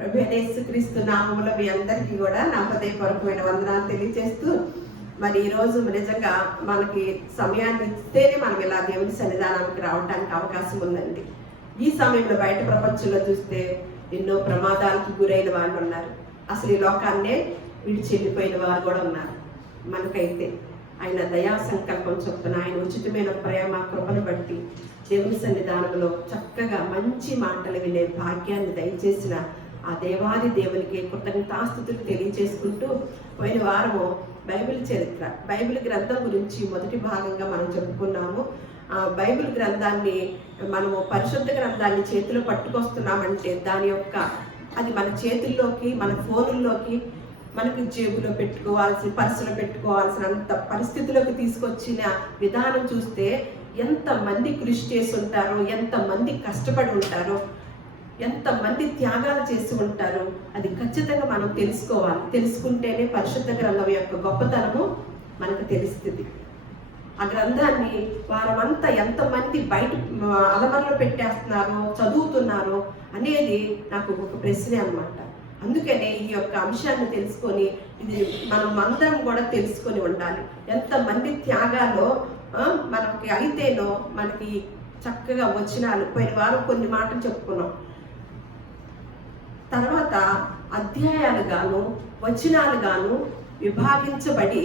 యేసుక్రీస్తు నామములో మీ అందరికీ కూడా నా హృదయపూర్వకమైన వందనాలు తెలియజేస్తూ, మరి ఈరోజు నిజంగా మనకి సమయాన్ని ఇస్తేనే మనం ఇలా దేవుని సన్నిధానానికి రావడానికి అవకాశం ఉందండి. ఈ సమయంలో బయట ప్రపంచంలో చూస్తే ఎన్నో ప్రమాదాలకు గురైన వాళ్ళు ఉన్నారు. అసలు ఈ లోకాన్నే విడిచి వెళ్ళిపోయిన వారు కూడా ఉన్నారు. మనకైతే ఆయన దయా సంకల్పం చొప్పున ఆయన ఉచితమైన ప్రేమ కృపను బట్టి దేవుని సన్నిధానంలో చక్కగా మంచి మాటలు వినే భాగ్యాన్ని దయచేసిన ఆ దేవాది దేవునికి కృతజ్ఞతాస్తుతులు తెలియజేసుకుంటూ, పోయిన వారము బైబిల్ గ్రంథం గురించి మొదటి భాగంగా మనం చెప్పుకున్నాము. ఆ బైబిల్ గ్రంథాన్ని మనము పరిశుద్ధ గ్రంథాన్ని చేతిలో పట్టుకొస్తున్నామంటే దాని యొక్క అది మన చేతుల్లోకి, మన ఫోనుల్లోకి, మనకి జేబులో పెట్టుకోవాల్సిన, పర్సులో పెట్టుకోవాల్సినంత పరిస్థితుల్లోకి తీసుకొచ్చిన విధానం చూస్తే ఎంతమంది కృషి చేసి ఉంటారో, ఎంతమంది కష్టపడి ఉంటారో, ఎంతమంది త్యాగాలు చేసి ఉంటారో అది ఖచ్చితంగా మనం తెలుసుకోవాలి. తెలుసుకుంటేనే పరిశుద్ధ గ్రంథం యొక్క గొప్పతనము మనకు తెలుస్తుంది. ఆ గ్రంథాన్ని వారమంతా ఎంతమంది బయట అలమరలో పెట్టేస్తున్నారో, చదువుతున్నారో అనేది నాకు ఒక ప్రశ్నే అన్నమాట. అందుకనే ఈ యొక్క అంశాన్ని తెలుసుకొని ఇది మనం అందరం కూడా తెలుసుకొని ఉండాలి. ఎంతమంది త్యాగాలో మనకి అయితేనో మనకి చక్కగా వచనాలు, పోయిన వారం కొన్ని మాటలు చెప్పుకున్నాం. తర్వాత అధ్యాయాలుగాను వచనాలుగాను విభాగించబడి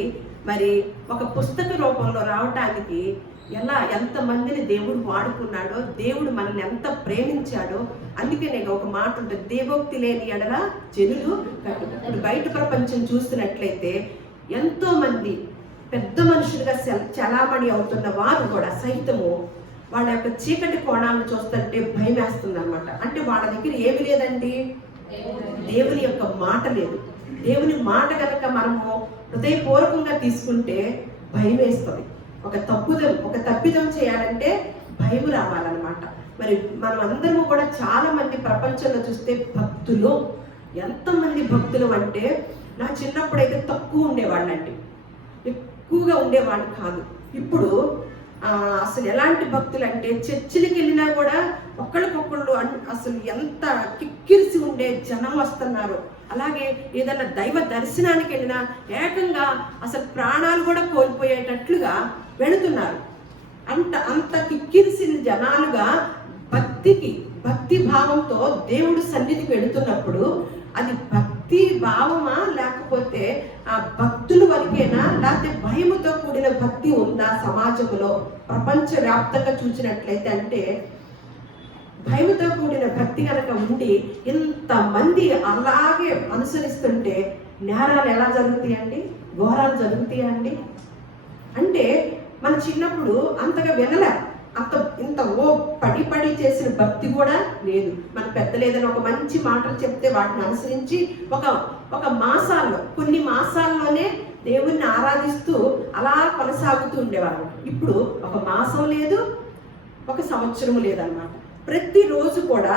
మరి ఒక పుస్తక రూపంలో రావటానికి ఎంతమందిని దేవుడు వాడుకున్నాడో, దేవుడు మనల్ని ఎంత ప్రేమించాడో. అందుకనే ఒక మాట ఉంటుంది, దేవోక్తి లేని ఎడల జనులు కట్టు. ఇప్పుడు బయట ప్రపంచం చూస్తున్నట్లయితే ఎంతో మంది పెద్ద మనుషులుగా చలామణి అవుతున్న వారు కూడా సైతము వాళ్ళ యొక్క చీకటి కోణాలను చూస్తుంటే భయం వేస్తుంది అనమాట. అంటే వాళ్ళ దగ్గర ఏమి లేదండి, దేవుని యొక్క మాట లేదు. దేవుని మాట కనుక మనము హృదయపూర్వకంగా తీసుకుంటే భయం వేస్తుంది. ఒక తప్పిదం చేయాలంటే భయం రావాలన్నమాట. మరి మనం అందరము కూడా చాలా మంది ప్రపంచంలో చూస్తే భక్తులు, ఎంతమంది భక్తులు అంటే, నా చిన్నప్పుడైతే తక్కువ ఉండేవాళ్ళండి, ఎక్కువగా ఉండేవాళ్ళు కాదు. ఇప్పుడు అసలు ఎలాంటి భక్తులు అంటే చర్చిలకు వెళ్ళినా కూడా ఒకళ్ళకొకళ్ళు అసలు ఎంత కిక్కిరిసి ఉండే జనం వస్తున్నారు. అలాగే ఏదైనా దైవ దర్శనానికి వెళ్ళినా ఏకంగా అసలు ప్రాణాలు కూడా కోల్పోయేటట్లుగా వెళుతున్నారు. అంత కిక్కిరిసిన జనాలుగా భక్తి భావంతో దేవుడు సన్నిధికి వెళుతున్నప్పుడు అది భక్తి భావమా, లేకపోతే ఆ భక్తుల వరకేనా, లేకపోతే భయముతో కూడిన భక్తి ఉందా సమాజంలో? ప్రపంచవ్యాప్తంగా చూసినట్లయితే అంటే భయముతో కూడిన భక్తి కనుక ఉండి ఇంతమంది అలాగే అనుసరిస్తుంటే నేరాలు ఎలా జరుగుతాయండి, ఘోరాలు జరుగుతాయండి. అంటే మన చిన్నప్పుడు అంతగా వినలే, ఇంత పడి చేసిన భక్తి కూడా లేదు. మన పెద్దలు ఏదైనా ఒక మంచి మాటలు చెప్తే వాటిని అనుసరించి ఒక మాసాల్లో, కొన్ని మాసాల్లోనే దేవుణ్ణి ఆరాధిస్తూ అలా కొనసాగుతూ ఉండేవారు. ఇప్పుడు ఒక మాసం లేదు, ఒక సంవత్సరం లేదన్నమాట. ప్రతిరోజు కూడా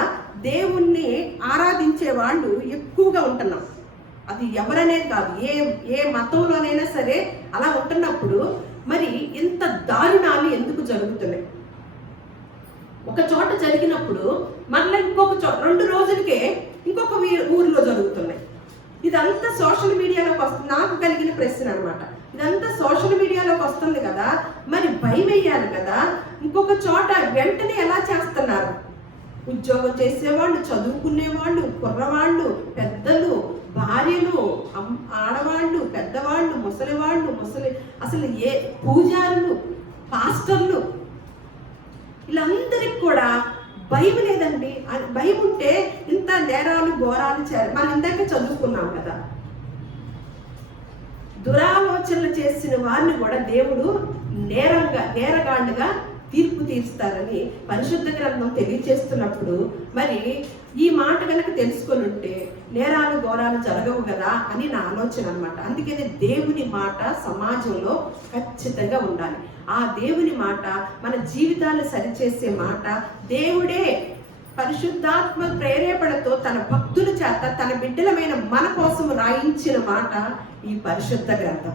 దేవుణ్ణి ఆరాధించే వాళ్ళు ఎక్కువగా ఉంటున్నాం. అది ఎవరనేది కాదు, ఏ మతంలోనైనా సరే అలా ఉంటున్నప్పుడు మరి ఇంత దారుణాలు ఎందుకు జరుగుతున్నాయి? ఒక చోట జరిగినప్పుడు మళ్ళీ ఇంకొక 2 రోజులకే ఇంకొక ఊరిలో జరుగుతున్నాయి. ఇదంతా సోషల్ మీడియాలోకి వస్తుంది. నాకు కలిగిన ప్రశ్న అనమాట. ఇదంతా సోషల్ మీడియాలోకి వస్తుంది కదా, మరి భయం వేయాలి కదా. ఇంకొక చోట వెంటనే ఎలా చేస్తున్నారు? ఉద్యోగం చేసేవాళ్ళు, చదువుకునేవాళ్ళు, కుర్రవాళ్ళు, పెద్దలు, భార్యలు, ఆడవాళ్ళు, పెద్దవాళ్ళు, ముసలివాళ్ళు, అసలు ఏ పూజారులు, పాస్టర్లు, వీళ్ళందరికీ కూడా భయం లేదండి. భయం ఉంటే ఇంత నేరాలు ఘోరాలు చేయాలి. మనం ఇందాక చదువుకున్నాం కదా, దురాలోచనలు చేసిన వారిని కూడా దేవుడు నేరగాండుగా తీర్పు తీరుస్తారని పరిశుద్ధ గ్రంథం తెలియజేస్తున్నప్పుడు మరి ఈ మాట కనుక తెలుసుకొని ఉంటే నేరాలు ఘోరాలు జరగవు కదా అని నా ఆలోచన అనమాట. అందుకని దేవుని మాట సమాజంలో ఖచ్చితంగా ఉండాలి. ఆ దేవుని మాట మన జీవితాన్ని సరిచేసే మాట. దేవుడే పరిశుద్ధాత్మ ప్రేరేపణతో తన భక్తుల చేత తన బిడ్డలమైన మన కోసం రాయించిన మాట ఈ పరిశుద్ధ గ్రంథం.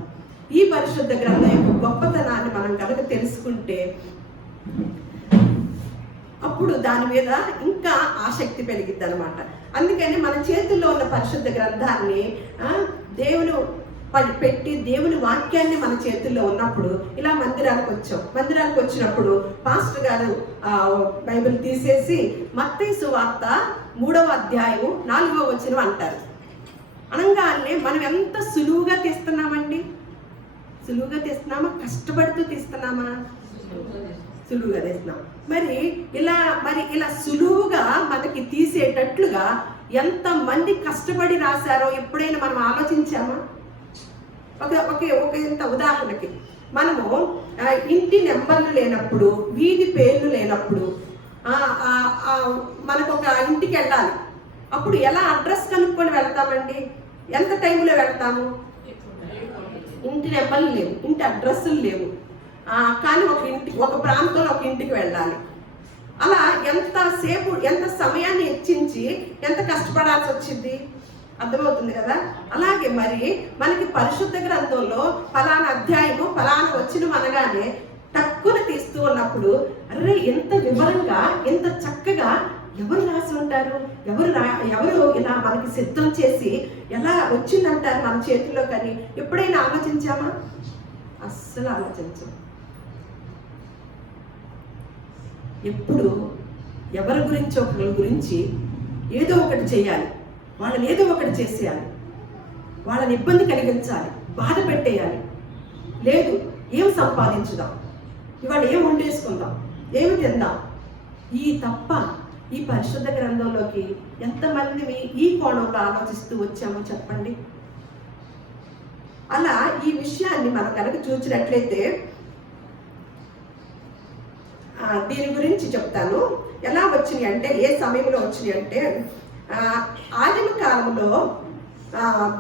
ఈ పరిశుద్ధ గ్రంథం యొక్క గొప్పతనాన్ని మనం కనుక తెలుసుకుంటే అప్పుడు దాని మీద ఇంకా ఆసక్తి పెరిగిద్ది అనమాట. అందుకని మన చేతుల్లో ఉన్న పరిశుద్ధ గ్రంథాన్ని దేవుని పెట్టి దేవుని వాక్యాన్ని మన చేతుల్లో ఉన్నప్పుడు ఇలా మందిరానికి వచ్చినప్పుడు పాస్టర్ గారు బైబిల్ తీసేసి మత్తయి సువార్త 3వ అధ్యాయం 4వ వచనం అంటారు. అనగానే మనం ఎంత సులువుగా తీస్తున్నామండి? సులువుగా తీస్తున్నామా, కష్టపడుతూ తీస్తున్నామా? సులువుగా తీస్తున్నాం. మరి ఇలా సులువుగా మనకి తీసేటట్లుగా ఎంతమంది కష్టపడి రాశారో ఎప్పుడైనా మనం ఆలోచించామా? ఒక ఇంత ఉదాహరణకి మనము ఇంటి నెంబర్లు లేనప్పుడు, వీధి పేర్లు లేనప్పుడు, మనకు ఒక ఇంటికి వెళ్ళాలి. అప్పుడు ఎలా అడ్రస్ కనుక్కొని వెళ్తామండి? ఎంత టైంలో వెళ్తాము? ఇంటి నెంబర్లు లేవు, ఇంటి అడ్రస్సులు లేవు, కానీ ఒక ప్రాంతంలో ఒక ఇంటికి వెళ్ళాలి. అలా ఎంత సమయాన్ని హెచ్చించి ఎంత కష్టపడాల్సి వచ్చింది, అర్థమవుతుంది కదా? అలాగే మరి మనకి పరిశుద్ధ గ్రంథంలో ఫలానా అధ్యాయము ఫలానా వచనం అనగానే తక్కువ తీస్తూ ఉన్నప్పుడు అరే ఎంత వివరంగా ఎంత చక్కగా ఎవరు రాసి ఉంటారు, ఎవరు ఇలా మనకి సిద్ధం చేసి ఎలా వచ్చిందంటారు మన చేతిలో? కానీ ఎప్పుడైనా ఆలోచించామా? అస్సలు ఆలోచించాం. ఎప్పుడు ఎవరి గురించి ఒకరి గురించి ఏదో ఒకటి చేయాలి, వాళ్ళని ఏదో ఒకటి చేసేయాలి, వాళ్ళని ఇబ్బంది కలిగించాలి, బాధ పెట్టేయాలి. లేదు, ఏం సంపాదించుదాం, ఇవాళ ఏం వండేసుకుందాం, ఏమి తిందాం, ఈ తప్ప ఈ పరిశుద్ధ గ్రంథంలోకి ఎంతమంది ఈ కోణంలో ఆలోచిస్తూ వచ్చామో చెప్పండి. అలా ఈ విషయాన్ని మనం కనుక చూసినట్లయితే దీని గురించి చెప్తాను. ఎలా వచ్చినాయి అంటే, ఏ సమయంలో వచ్చినాయి అంటే, ఆదిమ కాలంలో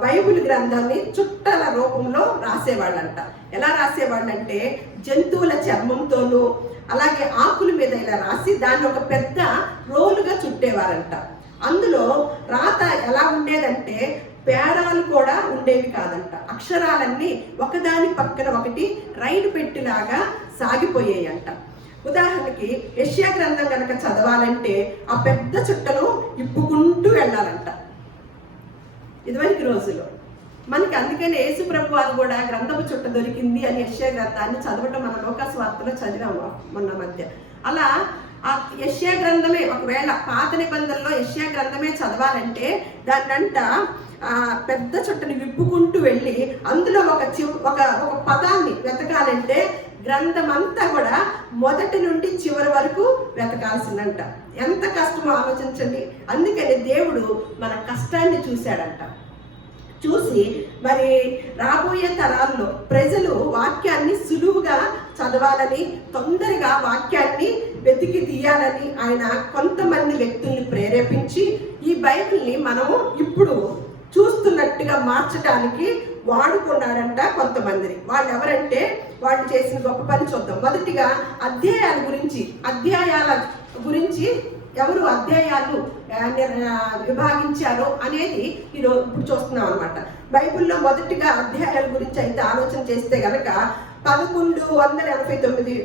బైబిల్ గ్రంథాన్ని చుట్టల రూపంలో రాసేవాళ్ళంట. ఎలా రాసేవాళ్ళంటే జంతువుల చర్మంతోనూ అలాగే ఆకుల మీద ఇలా రాసి దాన్ని ఒక పెద్ద రోలుగా చుట్టేవారంట. అందులో రాత ఎలా ఉండేదంటే పేరాలు కూడా ఉండేవి కాదంట. అక్షరాలన్నీ ఒకదాని పక్కన ఒకటి రైలు పెట్టిలాగా సాగిపోయాయంట. ఉదాహరణకి యెషయా గ్రంథం కనుక చదవాలంటే ఆ పెద్ద చుట్టను ఇప్పుకుంటూ వెళ్ళాలంట ఇదివరకు రోజుల్లో. మనకి అందుకని యేసు ప్రభు వారు కూడా గ్రంథపు చుట్ట దొరికింది అని యెషయా గ్రంథాన్ని చదవటం మన లోకాసు వార్తలో చదివాము మొన్న మధ్య. అలా ఆ యెషయా గ్రంథమే, ఒకవేళ పాత నిబంధనలో యెషయా గ్రంథమే చదవాలంటే దాన్నంట పెద్ద చుట్టని విప్పుకుంటూ వెళ్ళి అందులో ఒక పదాన్ని వెతకాలంటే గ్రంథం అంతా కూడా మొదటి నుండి చివరి వరకు వెతకాల్సిందంట. ఎంత కష్టమో ఆలోచించండి. అందుకని దేవుడు మన కష్టాన్ని చూశాడంట. చూసి మరి రాబోయే తరాల్లో ప్రజలు వాక్యాన్ని సులువుగా చదవాలని, తొందరగా వాక్యాన్ని వెతికి తీయాలని ఆయన కొంతమంది వ్యక్తుల్ని ప్రేరేపించి ఈ బైబిల్ని మనము ఇప్పుడు చూస్తున్నట్టుగా మార్చడానికి వాడుకున్నాడంట కొంతమందిని. వాళ్ళు ఎవరంటే వాళ్ళు చేసిన గొప్ప పని చూద్దాం. మొదటిగా అధ్యాయాల గురించి ఎవరు అధ్యాయాలు విభాగించారో అనేది ఇప్పుడు చూస్తున్నాం అనమాట. బైబిల్లో మొదటిగా అధ్యాయాల గురించి అయితే ఆలోచన చేస్తే గనక 1189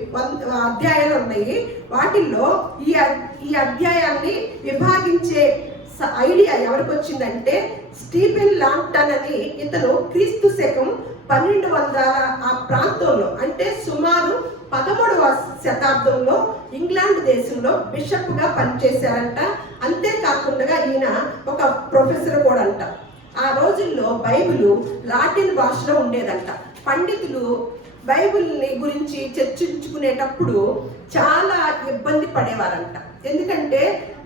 అధ్యాయాలు ఉన్నాయి. వాటిల్లో ఈ అధ్యాయాన్ని విభాగించే ఐడియా ఎవరికి వచ్చిందంటే స్టీఫెన్ లాంగ్టన్ అని ఇతను క్రీస్తు శకం 1200 ఆ ప్రాంతంలో, అంటే సుమారు 13వ శతాబ్దంలో ఇంగ్లాండ్ దేశంలో బిషప్ గా పనిచేశారంట. అంతేకాకుండా ఈయన ఒక ప్రొఫెసర్ కూడా అంట. ఆ రోజుల్లో బైబిల్ లాటిన్ భాషలో ఉండేదంట. పండితులు బైబిల్ని గురించి చర్చించుకునేటప్పుడు చాలా ఇబ్బంది పడేవారంట. ఎందుకంటే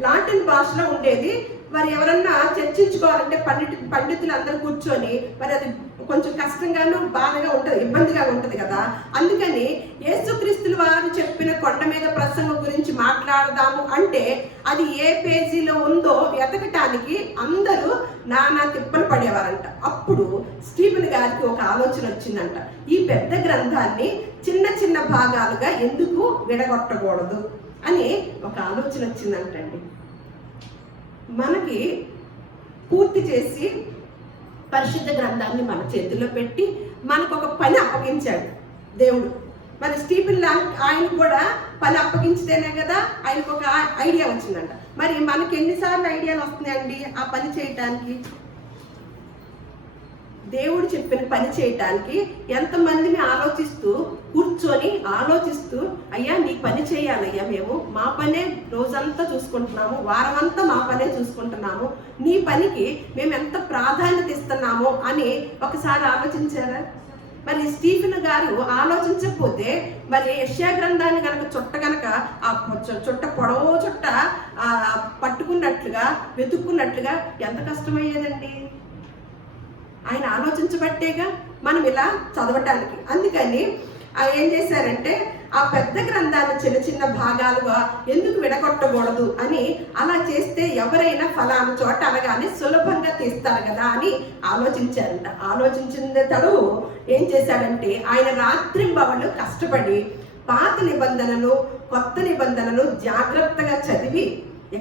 లాటిన్ భాషలో ఉండేది. మరి ఎవరన్నా చర్చించుకోవాలంటే పండితులు అందరూ కూర్చొని మరి అది కొంచెం కష్టంగాను బాధగా ఉంటుంది, ఇబ్బందిగా ఉంటుంది కదా. అందుకని యేసుక్రీస్తుల వారు చెప్పిన కొండ మీద ప్రసంగం గురించి మాట్లాడదాము అంటే అది ఏ పేజీలో ఉందో వెతకటానికి అందరూ నానా తిప్పలు పడేవారంట. అప్పుడు స్టీఫెన్ గారికి ఒక ఆలోచన వచ్చిందంట. ఈ పెద్ద గ్రంథాన్ని చిన్న చిన్న భాగాలుగా ఎందుకు విడగొట్టకూడదు అని ఒక ఆలోచన వచ్చిందంటండి. మనకి పూర్తి చేసి పరిశుద్ధ గ్రంథాన్ని మన చేతిలో పెట్టి మనకు ఒక పని అప్పగించాడు దేవుడు. మరి స్టీఫెన్ ఆయన కూడా పని అప్పగించితేనే కదా ఆయనకు ఒక ఐడియా వచ్చిందంట. మరి మనకి ఎన్నిసార్లు ఐడియాలు వస్తున్నాయండి ఆ పని చేయటానికి? దేవుడు చెప్పిన పని చేయటానికి ఎంతమందిని ఆలోచిస్తూ అయ్యా నీ పని చేయాలయ్యా, మేము మా పనే రోజంతా చూసుకుంటున్నాము, వారమంతా మా పనే చూసుకుంటున్నాము, నీ పనికి మేము ఎంత ప్రాధాన్యత ఇస్తున్నామో అని ఒకసారి ఆలోచించారా? మరి స్టీఫెన్ గారు ఆలోచించకపోతే మరి యెషయా గ్రంథాన్ని కనుక ఆ పొడవు చుట్ట పట్టుకున్నట్లుగా వెతుక్కున్నట్లుగా ఎంత కష్టమయ్యేదండి. ఆయన ఆలోచించబట్టేగా మనం ఇలా చదవటానికి. అందుకని ఏం చేశారంటే ఆ పెద్ద గ్రంథాన్ని చిన్న చిన్న భాగాలుగా ఎందుకు విడగొట్టకూడదు అని, అలా చేస్తే ఎవరైనా ఫలానా చోట అనగానే సులభంగా తీస్తారు కదా అని ఆలోచించారంట. ఆలోచించిన తడు ఏం చేశాడంటే ఆయన రాత్రింబవళ్ళు కష్టపడి పాత నిబంధనలు కొత్త నిబంధనలు జాగ్రత్తగా చదివి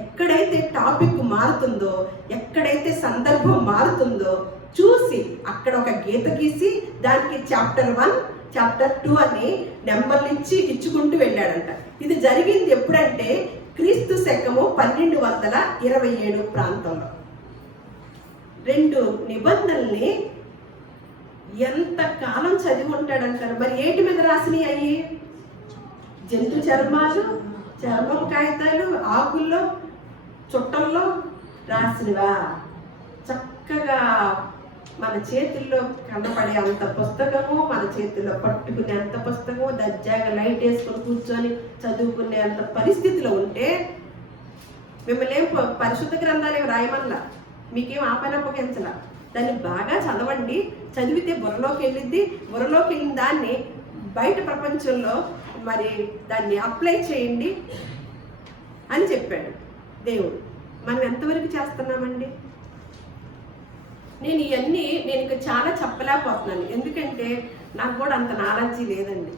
ఎక్కడైతే టాపిక్ మారుతుందో, ఎక్కడైతే సందర్భం మారుతుందో చూసి అక్కడ ఒక గీత గీసి దానికి చాప్టర్ 1 చాప్టర్ 2 అని నెంబర్లు ఇచ్చుకుంటూ వెళ్ళాడంట. ఇది జరిగింది ఎప్పుడంటే క్రీస్తు శకము 1227 ప్రాంతంలో. 2 నిబంధనల్ని ఎంత కాలం చదివి ఉంటాడంటారు. మరి ఏటి మీద రాసినవి అయ్యి? జంతు చర్మాలు, చర్మం కాగితాలు, ఆకుల్లో చుట్టల్లో రాసినవా? చక్కగా మన చేతుల్లో కనపడే అంత పుస్తకము, మన చేతుల్లో పట్టుకునే అంత పుస్తకము, దర్జాగా లైట్ వేసుకొని కూర్చొని చదువుకునే అంత పరిస్థితిలో ఉంటే మిమ్మల్ని ఏం పరిశుద్ధ గ్రంథాలు ఏం రాయమల్లా, మీకేం ఆపనప్పగించలా. దాన్ని బాగా చదవండి, చదివితే బుర్రలోకి వెళ్ళిద్ది, బుర్రలోకి వెళ్ళిన దాన్ని బయట ప్రపంచంలో మరి దాన్ని అప్లై చేయండి అని చెప్పాడు దేవుడు. మనం ఎంతవరకు చేస్తున్నామండి? నేను ఇవన్నీ నేను చాలా చెప్పలేకపోతున్నాను, ఎందుకంటే నాకు కూడా అంత నాలెడ్జీ లేదండి.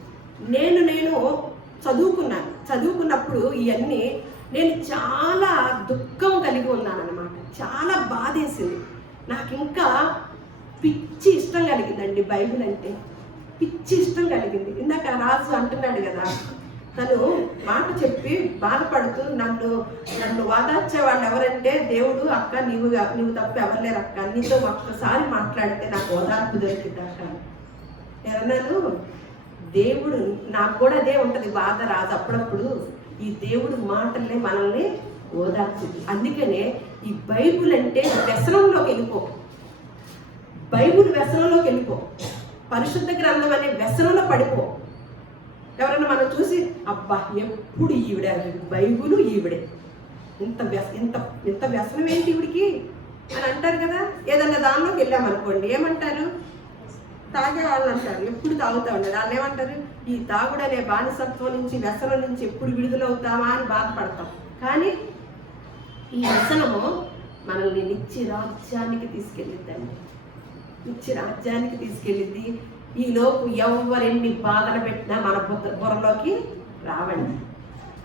నేను చదువుకున్నప్పుడు ఇవన్నీ నేను చాలా దుఃఖం కలిగి ఉన్నాను అనమాట. చాలా బాధేసింది నాకు. ఇంకా పిచ్చి ఇష్టం కలిగిందండి బైబిల్ అంటే, పిచ్చి ఇష్టం కలిగింది. ఇందాక రాజు అంటున్నాడు కదా, తను మాట చెప్పి బాధపడుతూ నన్ను వాదార్చే వాళ్ళు ఎవరంటే దేవుడు. అక్క నీవు తప్ప ఎవరు లేరు అక్క, నీతో ఒక్కసారి మాట్లాడితే నాకు ఓదార్పు దొరికింది అక్క ఎవరన్నాను. దేవుడు నాకు కూడా అదే ఉంటుంది బాధ రాదు అప్పుడప్పుడు. ఈ దేవుడు మాటలే మనల్ని ఓదార్చింది. అందుకనే ఈ బైబుల్ అంటే వ్యసనంలోకి వెళ్ళిపో, బైబుల్ వ్యసనంలోకి వెళ్ళిపో, పరిశుద్ధ గ్రంథం అనే వ్యసనంలో పడిపో. ఎవరైనా మనం చూసి అబ్బా ఎప్పుడు ఈవిడ బైబులు ఈవిడే, ఇంత వ్యసనం ఏంటి ఈవిడికి అని అంటారు కదా. ఏదన్నా దానిలోకి వెళ్ళామనుకోండి ఏమంటారు? తాగే వాళ్ళు అంటారు, ఎప్పుడు తాగుతూ ఉండదు. వాళ్ళు ఏమంటారు? ఈ తాగుడు అనే బానిసత్వం నుంచి, వ్యసనం నుంచి ఎప్పుడు విడుదలవుతామా అని బాధపడతాం. కానీ ఈ వ్యసనము మనల్ని నిత్య రాజ్యానికి తీసుకెళ్ళిద్దండి, నిత్య రాజ్యానికి తీసుకెళ్ళిద్ది. ఈలోపు ఎవరెన్ని బాధలు పెట్టినా మన బుర్రలోకి రావండి.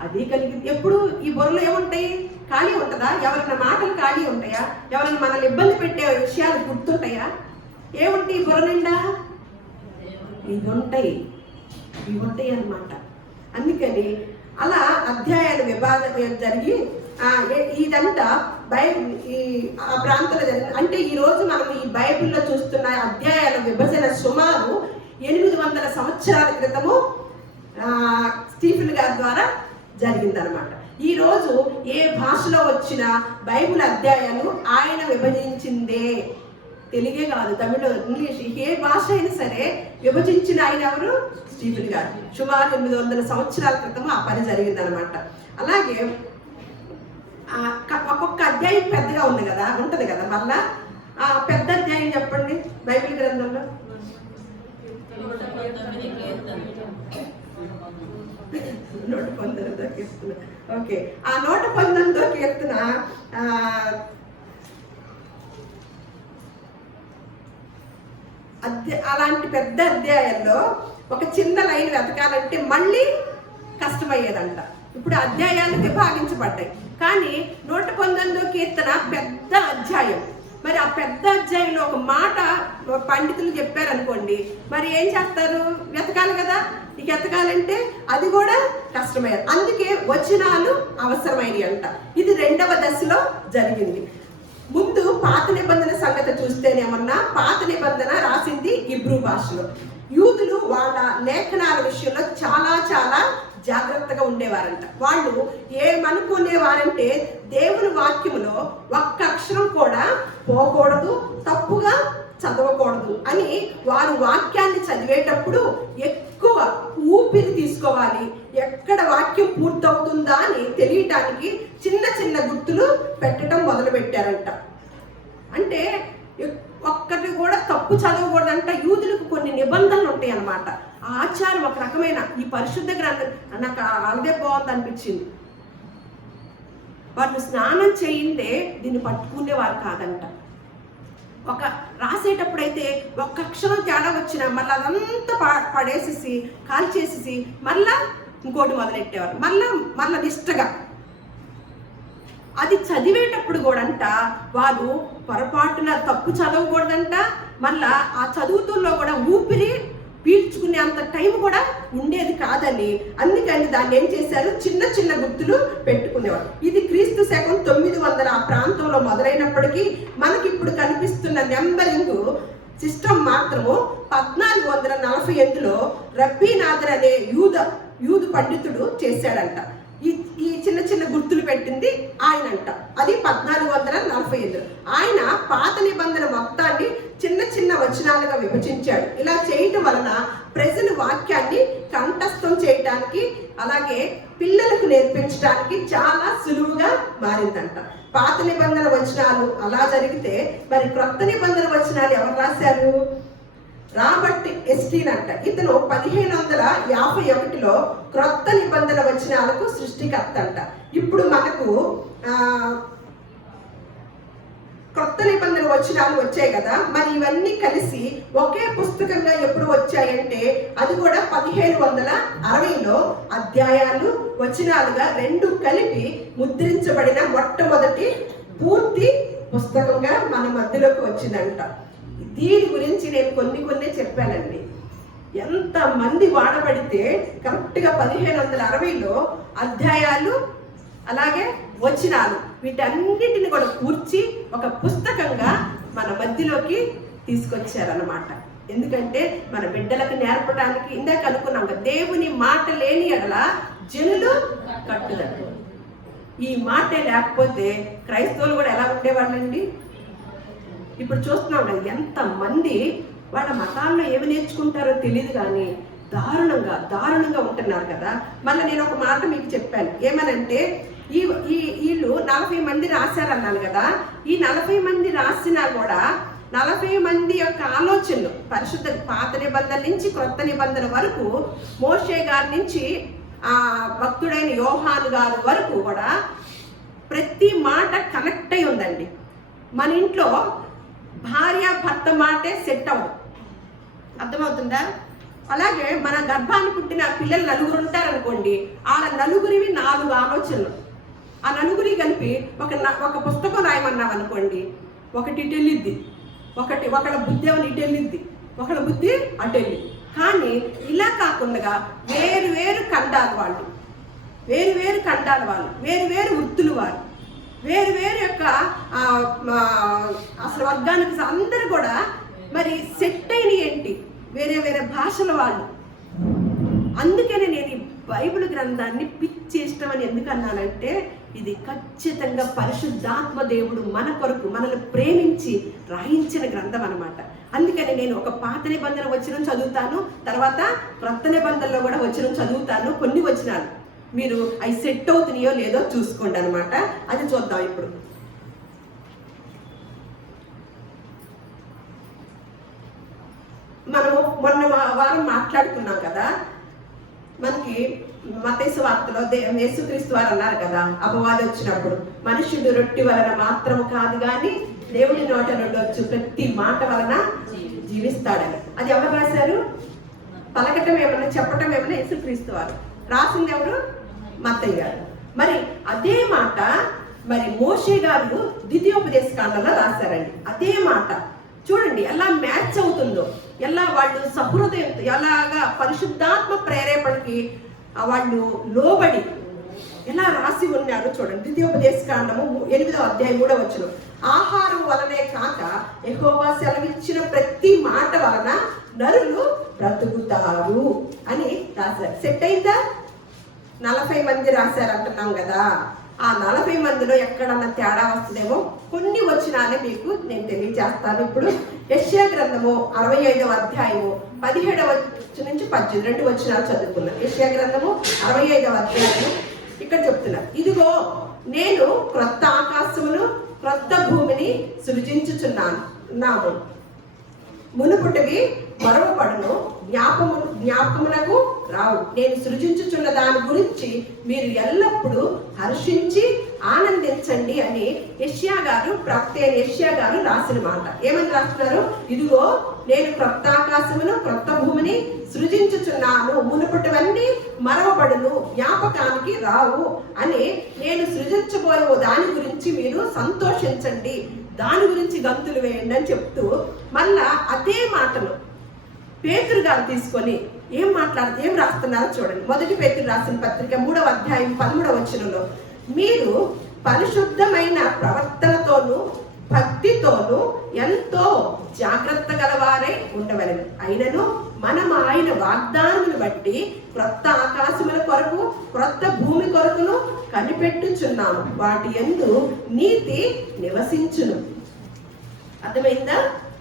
అది కలిగి ఎప్పుడు ఈ బుర్రలో ఏముంటాయి? ఖాళీ ఉంటుందా? ఎవరైనా మాటలు ఖాళీ ఉంటాయా? ఎవరైనా మనల్ని ఇబ్బంది పెట్టే విషయాలు గుర్తుంటాయా? ఏముంటాయి బుర్ర నిండా? ఇవి ఉంటాయి అన్నమాట. అందుకని అలా అధ్యాయాలు విభాగం జరిగి ఇదంతా ఆ ప్రాంతంలో జరిగింది. అంటే ఈరోజు మనం ఈ బైబిల్లో చూస్తున్న అధ్యాయాల విభజన సుమారు 800 సంవత్సరాల క్రితము స్టీఫెన్ గారి ద్వారా జరిగిందనమాట. ఈరోజు ఏ భాషలో వచ్చిన బైబిల్ అధ్యాయాలు ఆయన విభజించిందే. తెలుగే కాదు, తమిళ, ఇంగ్లీష్, ఏ భాష అయినా సరే విభజించిన ఆయన ఎవరు? స్టీఫెన్ గారు. సుమారు 800 సంవత్సరాల క్రితము ఆ పని జరిగిందనమాట. అలాగే ఒక్కొక్క అధ్యాయం పెద్దగా ఉంటది కదా. మళ్ళా ఆ పెద్ద అధ్యాయం చెప్పండి బైబిల్ గ్రంథంలో. 119వ కీర్తన. ఓకే, ఆ 119వ కీర్తన అలాంటి పెద్ద అధ్యాయంలో ఒక చిన్న లైన్ వెతకాలంటే మళ్ళీ కష్టమయ్యేదంట. ఇప్పుడు అధ్యాయాలు విభాగించబడ్డాయి, కానీ 119వ కీర్తన పెద్ద అధ్యాయం. మరి ఆ పెద్ద అధ్యాయంలో ఒక మాట పండితులు చెప్పారనుకోండి, మరి ఏం చేస్తారు? వెతకాలి కదా. ఇక ఎతకాలంటే అది కూడా కష్టమయ్యారు. అందుకే వచనాలు అవసరమైనవి అంట. ఇది 2వ దశలో జరిగింది. ముందు పాత నిబంధన సంగతి చూస్తేనేమన్నా, పాత నిబంధన రాసింది ఇబ్రూ భాషలో. యూదులు వాళ్ళ లేఖనాల విషయంలో చాలా చాలా జాగ్రత్తగా ఉండేవారంట. వాళ్ళు ఏమనుకునేవారంటే, దేవుని వాక్యములో ఒక్క అక్షరం కూడా పోకూడదు, తప్పుగా చదవకూడదు అని వారు వాక్యాన్ని చదివేటప్పుడు ఎక్కువ ఊపిరి తీసుకోవాలి. ఎక్కడ వాక్యం పూర్తవుతుందా అని తెలియటానికి చిన్న చిన్న గుర్తులు పెట్టడం మొదలు పెట్టారంట. అంటే ఒక్కటి కూడా తప్పు చదవకూడదంట. యూదులకు కొన్ని నిబంధనలు ఉంటాయి అన్నమాట. ఆ ఆచారం ఒక రకమైన, ఈ పరిశుద్ధ గ్రంథం నాకు అలాగే బాగుంది అనిపించింది. వాళ్ళు స్నానం చేయిందే దీన్ని పట్టుకునేవారు కాదంట. ఒక రాసేటప్పుడైతే ఒక్క అక్షరం తేడా వచ్చినా మళ్ళీ అదంతా పడేసేసి కాల్ చేసేసి మళ్ళా ఇంకోటి మొదలెట్టేవారు, మళ్ళా నిష్టగా. అది చదివేటప్పుడు కూడా అంట వారు పొరపాటున తప్పు చదవకూడదంట. మళ్ళా ఆ చదువుతుల్లో కూడా ఊపిరి పీల్చుకునే అంత టైం కూడా ఉండేది కాదని, అందుకని దాన్ని ఏం చేశారు, చిన్న చిన్న గుర్తులు పెట్టుకునేవారు. ఇది క్రీస్తు శకం 900 ఆ ప్రాంతంలో మొదలైనప్పటికీ మనకి ఇప్పుడు కనిపిస్తున్న నెంబరింగ్ సిస్టమ్ మాత్రము 1448లో రబ్బీనాథర్ అనే యూదు పండితుడు చేశాడంట. ఈ చిన్న చిన్న గుర్తులు పెట్టింది ఆయనంట. అది 1448. ఆయన పాత నిబంధన మొత్తాన్ని చిన్న చిన్న వచనాలుగా విభజించాడు. ఇలా చేయటం వలన ప్రజలు వాక్యాన్ని కంఠస్థం చేయటానికి, అలాగే పిల్లలకు నేర్పించడానికి చాలా సులువుగా మారిందంట. పాత నిబంధన వచనాలు అలా జరిగితే మరి క్రొత్త నిబంధన వచనాలు ఎవరు రాశారు? రాబర్ట్ ఎస్టీన్ అంట. ఇతను 1551లో క్రొత్త నిబంధన వచనాలకు సృష్టికర్త అంట. ఇప్పుడు మనకు క్రొత్త నిబంధన వచనాలు వచ్చాయి కదా, మరి ఇవన్నీ కలిసి ఒకే పుస్తకంగా ఎప్పుడు వచ్చాయంటే అది కూడా 1560లో అధ్యాయాలు వచనాలుగా 2 కలిపి ముద్రించబడిన మొట్టమొదటి పూర్తి పుస్తకంగా మన మధ్యలోకి వచ్చిందంట. దీని గురించి నేను కొన్ని చెప్పానండి. ఎంతమంది వాడబడితే కరెక్ట్గా 1560లో అధ్యాయాలు అలాగే వచనాలు వీటన్నిటిని కూడా కూర్చి ఒక పుస్తకంగా మన మధ్యలోకి తీసుకొచ్చారన్నమాట. ఎందుకంటే మన బిడ్డలకు నేర్పడానికి, ఇందాక అనుకున్నాం కదా, దేవుని మాట లేని ఎడల జనులు కట్టుదల. ఈ మాటే లేకపోతే క్రైస్తవులు కూడా ఎలా ఉండేవాళ్ళండి? ఇప్పుడు చూస్తున్నాం కదా, ఎంతమంది వాళ్ళ మతాల్లో ఏమి నేర్చుకుంటారో తెలియదు కానీ దారుణంగా ఉంటున్నారు కదా. మళ్ళీ నేను ఒక మాట మీకు చెప్పాను, ఏమనంటే వీళ్ళు 40 మంది రాశారన్నాను కదా. ఈ 40 మంది రాసినా కూడా 40 మంది యొక్క ఆలోచనలు పరిశుద్ధ పాత నిబంధన నుంచి క్రొత్త నిబంధన వరకు, మోషే గారి నుంచి భక్తుడైన యోహాను గారి వరకు కూడా ప్రతి మాట కనెక్ట్ అయి ఉందండి. మన ఇంట్లో భార్య భర్త మాటే సెట్ అవ్వదు, అర్థమవుతుందా? అలాగే మన గర్భాన్ని పుట్టిన పిల్లలు 9 ఉంటారనుకోండి, వాళ్ళ 9రివి 4 ఆలోచనలు. ఆ 9 కలిపి ఒక పుస్తకం రాయమన్నాం అనుకోండి, ఒకటి ఇటు వెళ్ళిద్ది, ఒకళ్ళ బుద్ధి ఏమైనా ఇటు వెళ్ళిద్ది, ఒకళ్ళ బుద్ధి అటు వెళ్ళిద్ది. కానీ ఇలా కాకుండా వేరు ఖండాలు వాళ్ళు, వేరు వృత్తులు వారు, వేరు యొక్క అసలు వర్గానికి అందరూ కూడా మరి సెట్ అయిన ఏంటి, వేరే భాషల వాళ్ళు. అందుకనే నేను ఈ బైబిల్ గ్రంథాన్ని పిచ్చి ఇష్టం అని ఎందుకు అన్నానంటే, ఇది ఖచ్చితంగా పరిశుద్ధాత్మ దేవుడు మన కొరకు మనల్ని ప్రేమించి రాయించిన గ్రంథం అన్నమాట. అందుకని నేను ఒక పాత నిబంధన వచనం చదువుతాను, తర్వాత క్రొత్త నిబంధనలో కూడా వచనం చదువుతాను. కొన్ని వచనాలు మీరు అవి సెట్ అవుతున్నాయో లేదో చూసుకోండి అనమాట. అది చూద్దాం ఇప్పుడు. మనము మొన్న వారం మాట్లాడుకున్నాం కదా, మనకి మత్తయి సువార్తలో యేసుక్రీస్తు వారు అన్నారు కదా, అపవాది వచ్చినప్పుడు మనుష్యుడు రొట్టె వలన మాత్రము కాదు కానీ దేవుడి నోట నుండి వచ్చు ప్రతి మాట వలన జీవిస్తాడని. అది ఎవరు రాశారు? పలకటం ఏమన్నా చెప్పటం ఏమన్నా యేసుక్రీస్తు వారు రాసింది ఎవరు? మత్తయి గారు. మరి అదే మాట మరి మోషే గారు ద్వితీయోపదేశ కాండంలో రాశారండి. అదే మాట చూడండి ఎలా మ్యాచ్ అవుతుందో, ఎలా వాళ్ళు సహృదయంతో, ఎలాగా పరిశుద్ధాత్మ ప్రేరేపణకి వాళ్ళు లోబడి ఎలా రాసి ఉన్నారు చూడండి. ద్వితీయోపదేశ కాండము 8వ అధ్యాయం 3వ వచనం, ఆహారం వలనే కాక యెహోవా సెలవిచ్చిన ప్రతి మాట వలన నరులు బ్రతుకుతారు అని రాశారు. సెట్ అయిందా? 40 మంది రాశారు అంటున్నాం కదా. ఆ 40 మందిలో ఎక్కడన్నా తేడా వస్తుందేమో కొన్ని వచనాలే మీకు నేను తెలియజేస్తాను. ఇప్పుడు యెషయా గ్రంథము 65వ అధ్యాయము 17వ నుంచి 18 వచనాలు చదువుకున్నాం. యెషయా గ్రంథము 65వ అధ్యాయము ఇక్కడ చెప్తున్నారు, ఇదిగో నేను క్రొత్త ఆకాశమును క్రొత్త భూమిని సృజించుచున్నాను, మునుపుటివి మరవబడును, జ్ఞాపకమునకు రావు. నేను సృజించుచున్న దాని గురించి మీరు ఎల్లప్పుడూ హర్షించి ఆనందించండి అని యెషయా గారు, ప్రవక్త అయిన యెషయా గారు రాసిన మాట. ఏమని రాస్తున్నారు? ఇదిగో నేను క్రొత్త ఆకాశమును క్రొత్త భూమిని సృజించుచున్నాను, మునుపటివన్నీ మరవబడును, జ్ఞాపకానికి రావు అని నేను సృజించబోయే దాని గురించి మీరు సంతోషించండి, దాని గురించి గంతులు వేయండి అని చెప్తూ మళ్ళా అదే మాటలు పేతురు గారు తీసుకొని ఏం రాస్తున్నారో చూడండి. 1 పేతురు రాసిన పత్రిక 3వ అధ్యాయం 13వ వచనంలో, మీరు పరిశుద్ధమైన ప్రవర్తనతోనూ భక్తితోనూ ఎంతో జాగ్రత్త గలవారై ఉండవలెను. అయినను మనం ఆయన వాగ్దానమును బట్టి క్రొత్త ఆకాశముల కొరకు క్రొత్త భూమి కొరకును కనిపెట్టుచున్నాము, వాటి యందు నీతి నివసించును. అర్థమైందా?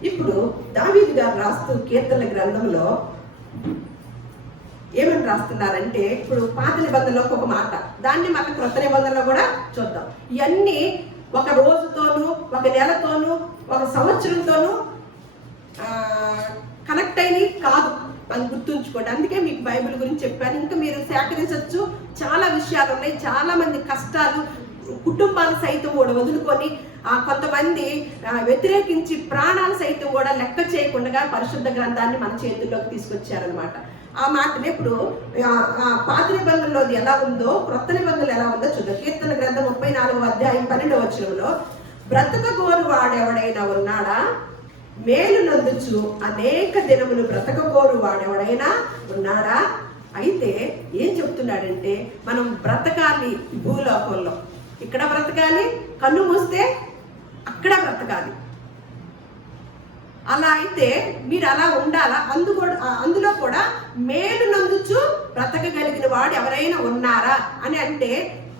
ఇప్పుడు దావీదు గారు రాస్తూ కీర్తనల గ్రంథంలో ఏమని రాస్తున్నారంటే, ఇప్పుడు పాత నిబంధనలో ఒక మాట, దాన్ని మన క్రొత్త నిబంధనలో కూడా చూద్దాం. ఇవన్నీ ఒక రోజుతోనూ, ఒక నెలతోనూ, ఒక సంవత్సరంతోనూ కనెక్ట్ అయినవి కాదు అని గుర్తుంచుకోండి. అందుకే మీకు బైబిల్ గురించి చెప్పాను. ఇంకా మీరు సేకరించవచ్చు, చాలా విషయాలు ఉన్నాయి. చాలా మంది కష్టాలు, కుటుంబాలు సైతం కూడా వదులుకొని కొంతమంది వ్యతిరేకించి ప్రాణాలు సైతం కూడా లెక్క చేయకుండా పరిశుద్ధ గ్రంథాన్ని మన చేతుల్లోకి తీసుకొచ్చారనమాట. ఆ మాటని ఇప్పుడు పాత నిబంధనలోది ఎలా ఉందో క్రొత్త నిబంధనలు ఎలా ఉందో చూద్దాం. కీర్తన గ్రంథం 34వ అధ్యాయం 12వ వచనంలో, బ్రతకగోరు వాడెవడైనా ఉన్నాడా, మేలు నందుచు అనేక దినములు బ్రతకగోరు వాడెవడైనా ఉన్నాడా? అయితే ఏం చెప్తున్నాడంటే, మనం బ్రతకాలి భూలోకంలో, ఇక్కడ బ్రతకాలి, కన్ను మూస్తే అక్కడ బ్రతకాలి. అలా అయితే మీరు అలా ఉండాలా? అందులో కూడా మేలు నందుచు బ్రతకగలిగిన వాడు ఎవరైనా ఉన్నారా అని అంటే,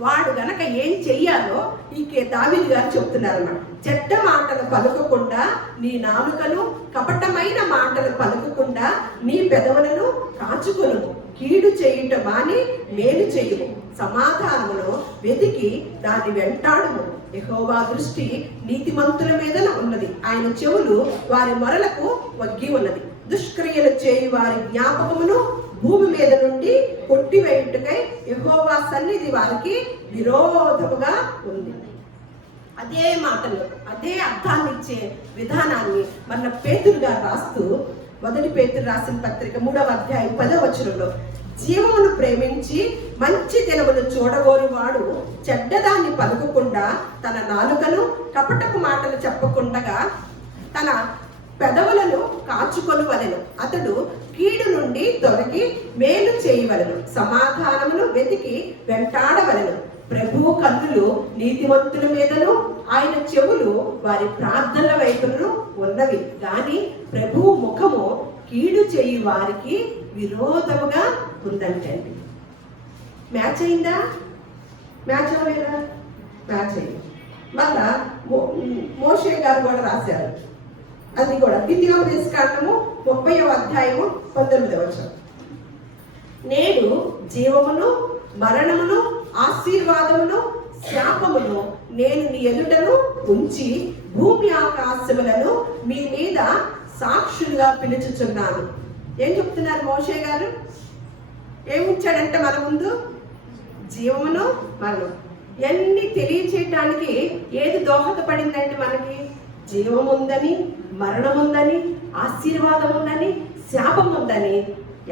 వాడు గనక ఏం చెయ్యాలో ఈ దావీదు గారు చెప్తున్నారు అన్నమాట. చెడ్డ మాటలు పలుకకుండా నీ నాలుకను, కపటమైన మాటలు పలుకకుండా నీ పెదవులను కాచుకొను, కీడు చేయుట మాని మేలు చేయుము, సమాధానమును వెతికి దాన్ని వెంటాడుము. యెహోవా దృష్టి నీతిమంతుల మీద ఉన్నది, ఆయన చెవులు వారి మొరలకు వగ్గి ఉన్నది. దుష్క్రియలు చేయు వారి జ్ఞాపకమును భూమి మీద నుండి కొట్టివేయుటకై యెహోవా సన్నిధి వారికి విరోధముగా ఉంది. అదే మాటలు, అదే అర్థాన్ని ఇచ్చే విధానాన్ని మన పేతురు గారు రాస్తూ 1 పేతురు రాసిన పత్రిక 3వ అధ్యాయం 10వ వచనంలో, జీవమును ప్రేమించి మంచి దినమును చూడగోరు వాడు చెడ్డదాన్ని పలుకకుండా తన నాలుకను కపటపు మాటలు చెప్పకుండా తన పెదవులను కాచుకొనువలెను. అతడు కీడు నుండి తొలగి మేలు చేయవలెను, సమాధానమును వెతికి వెంటాడవలెను. ప్రభువు కన్నులు నీతిమంతుల మీదను, ఆయన చెవులు వారి ప్రార్థనల వైపును ఉన్నవి, కానీ ప్రభువు ముఖము కీడు చేయి వారికి విరోధముగా ఉందంటండి. మ్యాచ్ అయిందా? మ్యాచ్ అవ్వలేదా? మ్యాచ్ అయింది. మళ్ళా మోషే గారు కూడా రాశారు, అది కూడా ద్వితీయోపదేశ కాండము 30వ అధ్యాయము 19వ వచనం, నేడు జీవమును మరణమును ఆశీర్వాదమును శాపమును నేను నీ ఎదుటను ఉంచి భూమి ఆకాశములను మీ మీద సాక్షులుగా పిలుచుచున్నాను. ఏం చెప్తున్నారు మోషే గారు? ఏముంచాడంటే మన ముందు జీవమును మరణం. ఇవన్నీ తెలియచేయటానికి ఏది దోహదపడిందంటే మనకి? జీవం ఉందని, మరణం ఉందని, ఆశీర్వాదం ఉందని, శాపం ఉందని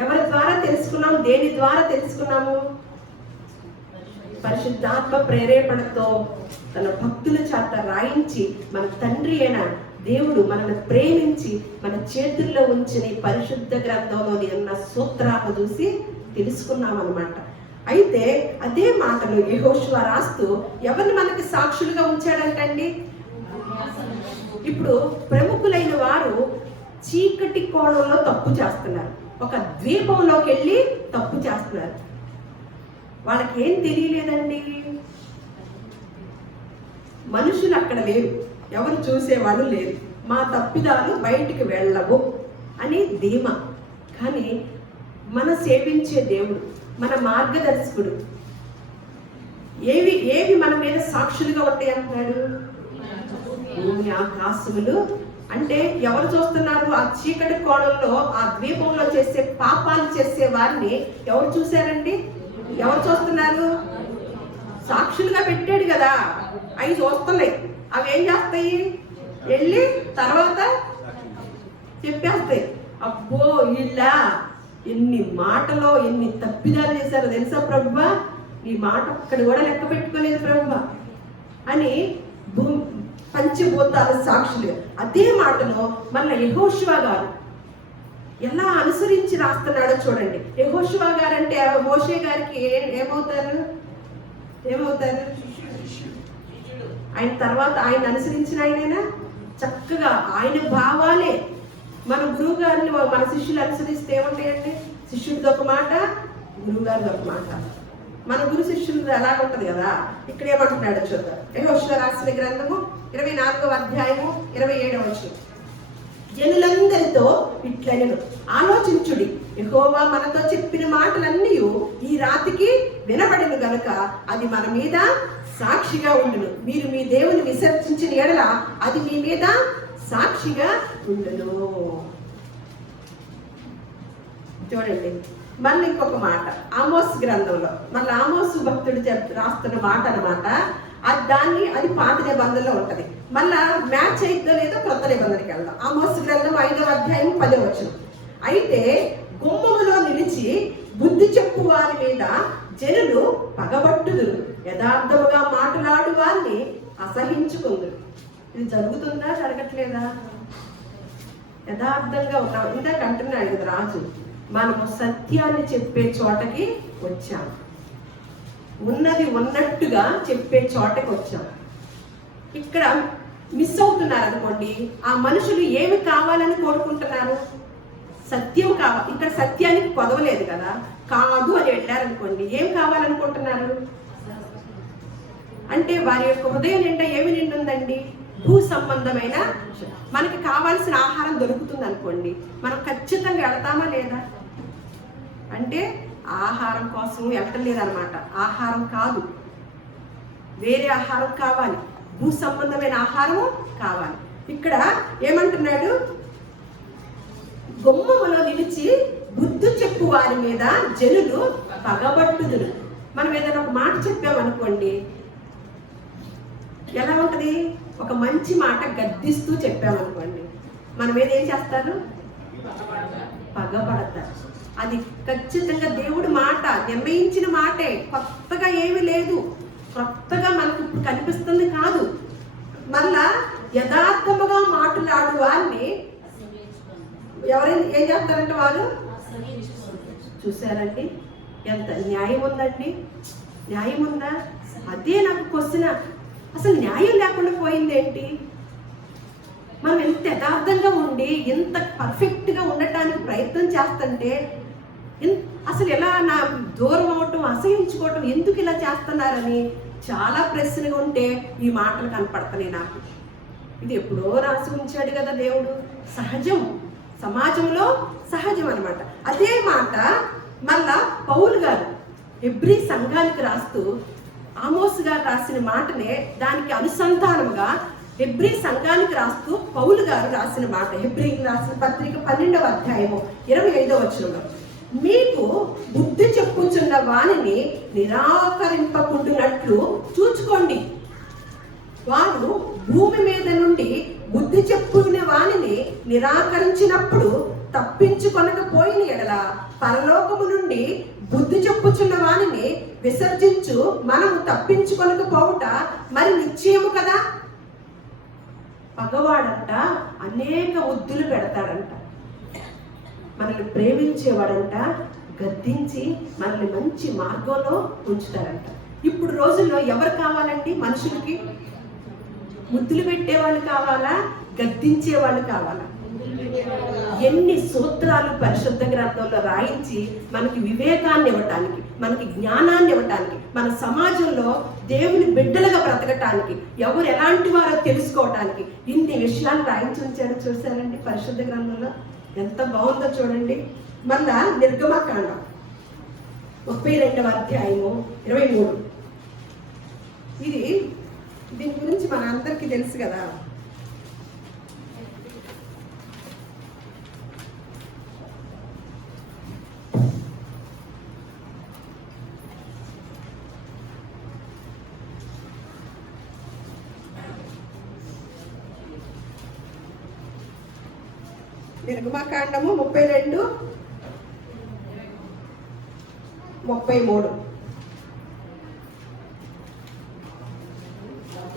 ఎవరి ద్వారా తెలుసుకున్నాం? దేని ద్వారా తెలుసుకున్నాము? పరిశుద్ధాత్మ ప్రేరేపణతో తన భక్తుల చేత రాయించి మన తండ్రి అయిన దేవుడు మనల్ని ప్రేమించి మన చేతుల్లో ఉంచిన ఈ పరిశుద్ధ గ్రంథంలోని ఉన్న సూత్రాలను చూసి తెలుసుకున్నాం అన్నమాట. అయితే అదే మాటలు యెహోషువ రాస్తూ ఎవరిని మనకి సాక్షులుగా ఉంచాడంటండి. ఇప్పుడు ప్రముఖులైన వారు చీకటి కోణంలో తప్పు చేస్తున్నారు, ఒక ద్వీపంలోకి వెళ్ళి తప్పు చేస్తున్నారు. వాళ్ళకి ఏం తెలియలేదండి, మనుషులు అక్కడ లేరు, ఎవరు చూసేవాళ్ళు లేరు, మా తప్పిదాలు బయటికి వెళ్ళవు అని ధీమా. కానీ మన సేవించే దేవుడు, మన మార్గదర్శకుడు ఏవి మన మీద సాక్షులుగా ఉంటాయి అంటున్నాడు. భూమి ఆకాశములు అంటే ఎవరు చూస్తున్నారు? ఆ చీకటి కోణంలో ఆ ద్వీపంలో చేసే పాపాలు చేసే వారిని ఎవరు చూశారండి? ఎవరు చూస్తున్నారు? సాక్షులుగా పెట్టాడు కదా, అవి చూస్తున్నాయి. అవి ఏం చేస్తాయి? వెళ్ళి తర్వాత చెప్పేస్తాయి, అబ్బో వీళ్ళ ఎన్ని మాటలో ఎన్ని తప్పిదాలు చేశారో తెలుసా ప్రభువా, నీ మాట ఒక్కడి కూడా లెక్క పెట్టుకోలేదు ప్రభువా అని పంచభూతాల సాక్షులు. అదే మాటలో మళ్ళీ యెహోషువ గారు ఎలా అనుసరించి రాస్తున్నాడో చూడండి. యెహోషువ గారు అంటే మోషే గారికి ఏమవుతారు? ఆయన తర్వాత ఆయన అనుసరించిన ఆయనైనా చక్కగా ఆయన భావాలే మన గురువు గారిని మన శిష్యులు అనుసరిస్తే ఏముంటాయండి? శిష్యుడిది ఒక మాట, గురువు గారిది ఒక మాట. మన గురు శిష్యులు ఎలా ఉంటది కదా. ఇక్కడ ఏమంటున్నాడో చూద్దాం. యెహోషువ రాసిన గ్రంథము 24వ అధ్యాయము 27వ వచనం. జనులందరితో ఇట్లనెను, ఆలోచించుడి, యెహోవా మనతో చెప్పిన మాటలన్నీ ఈ రాతికి వినబడిను గనుక అది మన మీద సాక్షిగా ఉండును. మీరు మీ దేవుని విసర్జించిన ఎడల అది మీ మీద సాక్షిగా ఉండును. చూడండి మళ్ళీ ఇంకొక మాట ఆమోస్ గ్రంథంలో, మళ్ళీ ఆమోసు భక్తుడు రాస్తున్న మాట అన్నమాట. అది పాత నిబంధనలో ఉంటది. మళ్ళా మ్యాచ్ అయిద్దో లేదో క్రొత్త నిబంధనకి వెళ్దాం. ఆమోస్ గ్రంథం 5వ అధ్యాయం 10వ వచనం. అయితే గుమ్మములో నిలిచి బుద్ధి చెప్పు వారి మీద జనులు పగబట్టుదురు, యథార్థముగా మాట్లాడు వారిని అసహించుకుందురు. ఇది జరుగుతుందా? జరగట్లేదా? యథార్థంగా ఇందాక అంటున్నాడు కదా రాజు, మనము సత్యాన్ని చెప్పే చోటకి వచ్చాం, ఉన్నది ఉన్నట్టుగా చెప్పే చోటకి వచ్చాం. ఇక్కడ మిస్ అవుతున్నారు అనుకోండి. ఆ మనుషులు ఏమి కావాలని కోరుకుంటున్నారు? సత్యం కావాలి. ఇక్కడ సత్యానికి కొదవలేదు కదా, కాదు అని వెళ్ళారనుకోండి, ఏం కావాలనుకుంటున్నారు? అంటే వారి యొక్క హృదయం నిండా ఏమి నిండుందండి? భూ సంబంధమైన మనకి కావాల్సిన ఆహారం దొరుకుతుంది అనుకోండి, మనం ఖచ్చితంగా వెళతామా లేదా? అంటే ఆహారం కోసం వెళ్ళలేదన్నమాట. ఆహారం కాదు, వేరే ఆహారం కావాలి, భూ సంబంధమైన ఆహారం కావాలి. ఇక్కడ ఏమంటున్నాడు? గుమ్మములో నిలిచి బుద్ధి చెప్పు వారి మీద జనులు పగబట్టుదురు. మనం ఏదైనా ఒక మాట చెప్పామనుకోండి, ఎలా ఉంటది? ఒక మంచి మాట గద్దిస్తూ చెప్పామనుకోండి, మన మీద ఏం చేస్తారు? పగబడతారు. అది ఖచ్చితంగా దేవుడి మాట, నిర్ణయించిన మాటే, కొత్తగా ఏమీ లేదు, కొత్తగా మనకు కనిపిస్తుంది కాదు. మళ్ళా యథార్థముగా మాట్లాడు వారిని ఎవరైనా ఏం చేస్తారంటే వారు చూసారండి. ఎంత న్యాయం ఉందండి? న్యాయం ఉందా? అదే నాకు క్వశ్చన్. అసలు న్యాయం లేకుండా పోయిందేంటి? మనం ఎంత యథార్థంగా ఉండి ఎంత పర్ఫెక్ట్గా ఉండటానికి ప్రయత్నం చేస్తుంటే అసలు ఎలా నా దూరం అవటం, అసహించుకోవటం, ఎందుకు ఇలా చేస్తున్నారని చాలా ప్రశ్నగా ఉంటే ఈ మాటలు కనపడుతున్నాయి నాకు. ఇది ఎప్పుడో రాసి ఉంచాడు కదా దేవుడు. సహజం, సమాజంలో సహజం అన్నమాట. అదే మాట మళ్ళా పౌలు గారు హెబ్రీ సంఘానికి రాస్తూ ఆమోస్ గారు రాసిన మాటనే దానికి అనుసంధానముగా హెబ్రీ సంఘానికి రాస్తూ పౌలు గారు రాసిన మాట. హెబ్రీ రాసిన పత్రిక 12వ అధ్యాయము 25వ వచనంలో, మీకు బుద్ధి చెప్పుచున్న వానిని నిరాకరింపకుండునట్లు చూచుకోండి, వారు భూమి మీద నుండి బుద్ధి చెప్పుకునే వానిని నిరాకరించినప్పుడు తప్పించుకొనకపోయిన ఎడల పరలోకము నుండి బుద్ధి చెప్పుచున్న వానిని విసర్జించు మనము తప్పించుకొనకపోవుట మరి నిశ్చయము కదా. పగవాడంట అనేక బుద్ధులు పెడతాడంట, మనల్ని ప్రేమించేవాడంట గద్దించి మనల్ని మంచి మార్గంలో ఉంచుతారంట. ఇప్పుడు రోజుల్లో ఎవరు కావాలండి మనుషులకి? ముద్దులు పెట్టేవాళ్ళు కావాలా, గద్దించేవాళ్ళు కావాలా? ఎన్ని సూత్రాలు పరిశుద్ధ గ్రంథంలో రాయించి మనకి వివేకాన్ని ఇవ్వటానికి, మనకి జ్ఞానాన్ని ఇవ్వటానికి, మన సమాజంలో దేవుని బిడ్డలుగా బ్రతకటానికి, ఎవరు ఎలాంటి వారో తెలుసుకోవటానికి ఇన్ని విషయాలు రాయించి ఉంచారో చూసారండి పరిశుద్ధ గ్రంథంలో. ఎంత బాగుందో చూడండి. మళ్ళా నిర్గమకాండం 32వ అధ్యాయము 23. దీని గురించి మన అందరికీ తెలుసు కదా. నిర్గమకాండము 32:33.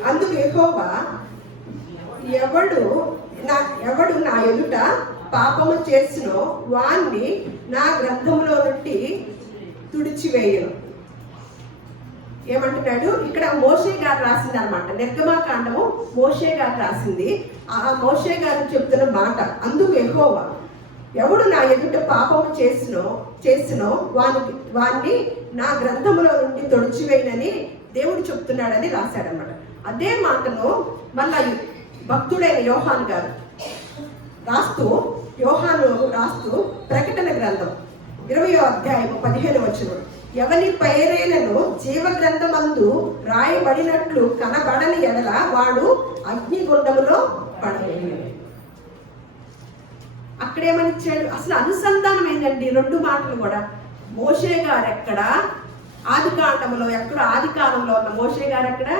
అందుకు యెహోవా, ఎవడు నా ఎదుట పాపము చేసినో వాణ్ణి నా గ్రంథములో నుండి తుడిచివేయను. ఏమంటున్నాడు ఇక్కడ? మోషే గారు రాసింది అనమాట. నిర్గమకాండము మోషే గారు రాసింది. ఆ మోషే గారు చెప్తున్న మాట. అందుకు యెహోవా, ఎవడు నా ఎదుట పాపము చేసినో వాణ్ణి నా గ్రంథములో నుండి తుడిచివేయనని దేవుడు చెప్తున్నాడని రాశాడనమాట. అదే మాటను మళ్ళా భక్తుడైన యోహాను గారు రాస్తూ ప్రకటన గ్రంథం 20వ అధ్యాయము 15వ వచనం, ఎవని పేరైనను జీవ గ్రంథమందు రాయబడినట్లు కనబడని ఎడల వాడు అగ్నిగుండములో పడలేడు. అక్కడేమనిచ్చాడు? అసలు అనుసంధానం ఏంటండి రెండు మాటలు కూడా. మోషే గారు ఎక్కడ? ఆది కాండంలో ఎక్కడ? ఆది కాలంలో ఉన్న మోషే గారు ఎక్కడ?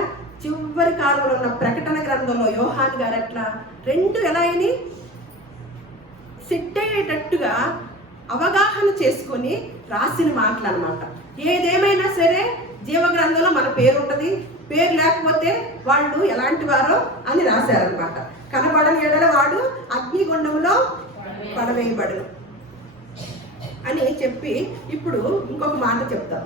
చివరి కాలంలో ఉన్న ప్రకటన గ్రంథంలో యోహాను గారు ఎట్లా? రెండు ఎలా అయినాయి? సెట్ అయ్యేటట్టుగా అవగాహన చేసుకొని రాసిన మాటలు అనమాట. ఏదేమైనా సరే జీవ గ్రంథంలో మన పేరు ఉంటుంది, పేరు లేకపోతే వాళ్ళు ఎలాంటి వారో అని రాశారనమాట. కనబడని ఎడల వాడు అగ్నిగుండంలో పడవేయబడును అని చెప్పి ఇప్పుడు ఇంకొక మాట చెప్తాం.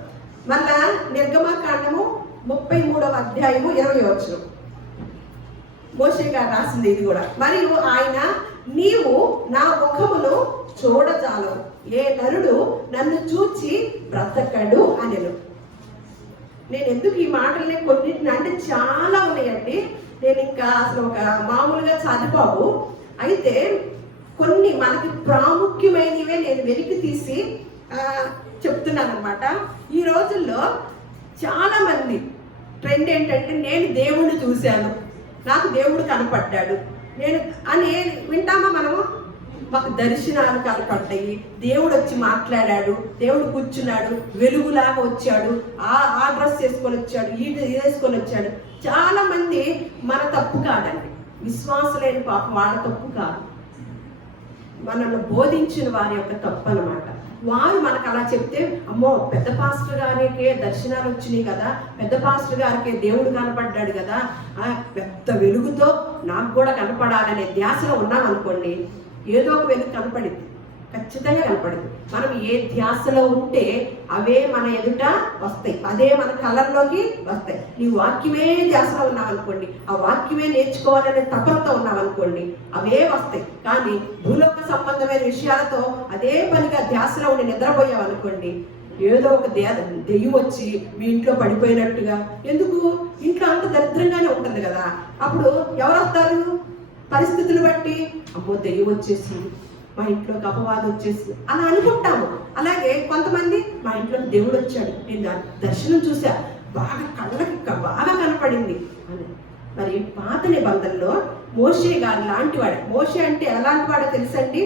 మళ్ళా నిర్గమకాండము 33వ అధ్యాయము 20వ వచనం మోషే గారు రాసింది ఇది కూడా. మరియు ఆయన, నీవు నా ముఖమును చూడజాలవు, ఏ నరుడు నన్ను చూచి బ్రతకడు అనెను. నేను ఎందుకు ఈ మాటల్ని కొన్నిటిని అంటే చాలా ఉన్నాయండి, నేను ఇంకా అసలు ఒక మామూలుగా చదివావు. అయితే కొన్ని మనకి ప్రాముఖ్యమైనవే నేను వెలికి తీసి చెప్తున్నాను అనమాట. ఈ రోజుల్లో చాలా మంది ట్రెండ్ ఏంటంటే, నేను దేవుణ్ణి చూశాను, నాకు దేవుడు కనపడ్డాడు అని వింటామా మనము? మాకు దర్శనాలు కనపడ్డాయి, దేవుడు వచ్చి మాట్లాడాడు, దేవుడు కూర్చున్నాడు, వెలుగులాగా వచ్చాడు, ఆ డ్రెస్ వేసుకొని వచ్చాడు, ఇది వేసుకొని వచ్చాడు. చాలా మంది మన తప్పు కాదండి, విశ్వాసులైన పాపం వాళ్ళ తప్పు కాదు, మనల్ని బోధించిన వారి యొక్క తప్పు అన్నమాట. వారు మనకు అలా చెప్తే, అమ్మో పెద్ద పాస్టర్ గారికే దర్శనాలు వచ్చినాయి కదా, పెద్ద పాస్టర్ గారికే దేవుడు కనపడ్డాడు కదా, పెద్ద వెలుగుతో నాకు కూడా కనపడాలనే ధ్యాసలో ఉన్నాం అనుకోండి, ఏదో ఒక వెలుగు కనపడింది, ఖచ్చితంగా కనపడింది. మనం ఏ ధ్యాసలో ఉంటే అవే మన ఎదుట వస్తాయి, అదే మన కళ్ళల్లోకి వస్తాయి. నీ వాక్యమే ధ్యాసలో ఉన్నావనుకోండి, ఆ వాక్యమే నేర్చుకోవాలనే తపనతో ఉన్నావనుకోండి, అవే వస్తాయి. కానీ భూలోక సంబంధమైన విషయాలతో అదే పనిగా ధ్యాసలో ఉండి నిద్రపోయావనుకోండి, ఏదో ఒక దెయ్యం వచ్చి మీ ఇంట్లో పడిపోయినట్టుగా. ఎందుకు? ఇంట్లో అంత దరిద్రంగానే ఉంటుంది కదా. అప్పుడు ఎవరు వస్తారు? పరిస్థితులు బట్టి, అమ్మో దెయ్యం వచ్చేసింది, మా ఇంట్లోకి అపవాదం వచ్చేసింది అలా అనుకుంటాము. అలాగే కొంతమంది, మా ఇంట్లోకి దేవుడు వచ్చాడు, నేను దర్శనం చూసా, బాగా కళ్ళకి బాగా కనపడింది అని. మరి పాత నిబంధనలో మోషే గారు లాంటి వాడు. మోషే అంటే ఎలాంటి వాడో తెలుసండి?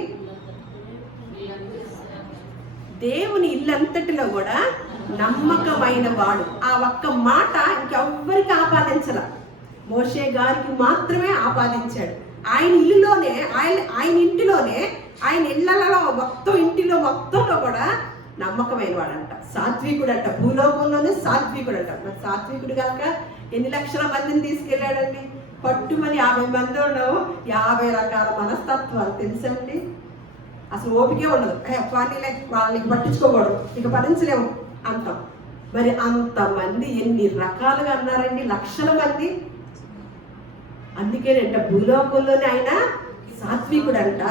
దేవుని ఇల్లంతటిలో కూడా నమ్మకమైన వాడు. ఆ ఒక్క మాట ఇంకెవ్వరికి ఆపాదించరా, మోషే గారికి మాత్రమే ఆపాదించాడు. ఆయన ఇల్లులోనే ఆయన ఇంటిలోనే ఆయన ఇళ్లలో ఇంటిలో మొత్తంలో కూడా నమ్మకమైన వాడంట, సాత్వికుడు అంట, భూలోకంలోనే సాత్వికుడు అంట. మరి సాత్వికుడు కాక ఎన్ని లక్షల మందిని తీసుకెళ్ళాడండి? పట్టుమని 50 మంది ఉండవు, 50 రకాల మనస్తత్వాలు తెలుసండి. అసలు ఓపికే ఉండదు, వాళ్ళని వాళ్ళకి పట్టించుకోకూడదు, ఇక భరించలేము అంటాం. మరి అంతమంది ఎన్ని రకాలుగా అన్నారండి, లక్షల మంది. అందుకేనంట భూలోకంలోనే ఆయన సాత్వికుడు అంట,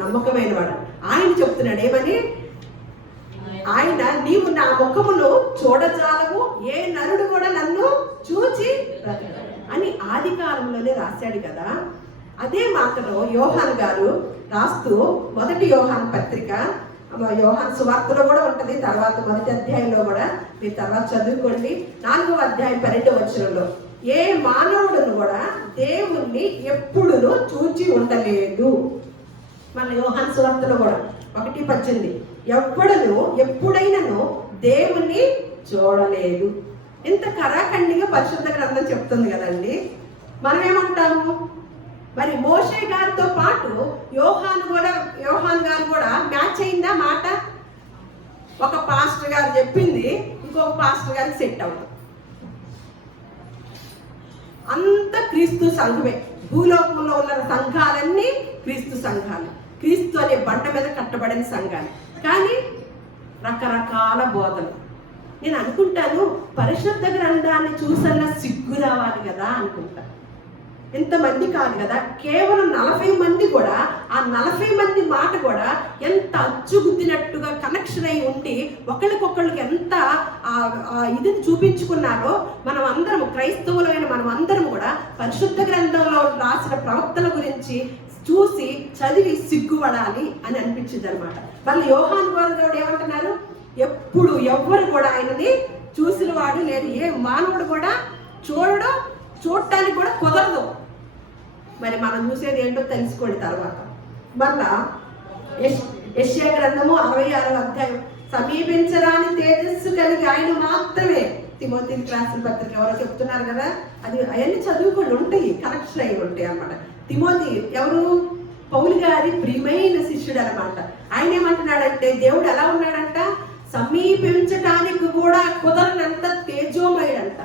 నమ్మకమైన వాడు. ఆయన చెప్తున్నాడు ఏమని? ఆయన నీవు నా ముఖమును చూడజాలవు, ఏ నరుడు కూడా నన్ను చూచి అని ఆది కాలంలోనే రాశాడు కదా. అదే మాటలో యోహాన్ గారు రాస్తూ మొదటి యోహాన్ పత్రిక, యోహాన్ సువార్తలో కూడా ఉంటుంది, తర్వాత మొదటి అధ్యాయంలో కూడా మీరు తర్వాత చదువుకోండి. 4వ అధ్యాయం 12వ వచనంలో ఏ మానవుడును కూడా దేవుణ్ణి ఎప్పుడును చూచి ఉండలేదు. మన యోహాన్ సువార్తలో కూడా 1:18 ఎప్పుడను ఎప్పుడైనాను దేవుణ్ణి చూడలేదు. ఇంత కరాఖండిగా పరిశుద్ధ గ్రంథం చెప్తుంది కదండి. మనం ఏమంటాము? మరి మోషే గారితో పాటు యోహాన్ గారు కూడా మ్యాచ్ అయిందా మాట? ఒక పాస్టర్ గారు చెప్పింది ఇంకొక పాస్టర్ గారికి సెట్ అవుతుంది. అంత క్రీస్తు సంఘమే, భూలోకంలో ఉన్న సంఘాలన్నీ క్రీస్తు సంఘాలు, క్రీస్తు అనే బండ మీద కట్టబడిన సంఘాలు. కానీ రకరకాల బోధలు. నేను అనుకుంటాను పరిశుద్ధ గ్రంథాన్ని చూసన్నా సిగ్గు రావాలి కదా అనుకుంటా. ఎంతమంది కాదు కదా, కేవలం 40 మంది కూడా ఆ 40 మంది మాట కూడా ఎంత అచ్చుగుద్దినట్టుగా కనెక్షన్ అయి ఉండి ఒకళ్ళకొకళ్ళకి ఎంత ఇది చూపించుకున్నారో. మనం అందరం క్రైస్తవులైన మనం అందరం కూడా పరిశుద్ధ గ్రంథంలో రాసిన ప్రవక్తల గురించి చూసి చదివి సిగ్గుపడాలి అని అనిపించింది అనమాట. వాళ్ళు యోహాన్ గారు ఏమంటున్నారు? ఎప్పుడు ఎవ్వరు కూడా ఆయనని చూసిన వాడు లేదు, ఏ మానవుడు కూడా చూడటానికి కూడా కుదరదు. మరి మనం చూసేది ఏంటో తెలుసుకోండి తర్వాత. మళ్ళా యెషయా గ్రంథము 66వ అధ్యాయం సమీపించరాని తేజస్సు కలిగి ఆయన మాత్రమే. తిమోతికి రాసిన పత్రిక ఎవరో చెప్తున్నారు కదా, అది అవన్నీ చదువుకొని ఉంటాయి, కనెక్షన్ అయి ఉంటాయి అన్నమాట. తిమోతి ఎవరు? పౌలు గారి ప్రియమైన శిష్యుడు అనమాట. ఆయన ఏమంటున్నాడంటే దేవుడు ఎలా ఉన్నాడంట? సమీపించటానికి కూడా కుదరనంత తేజోమయుడంట.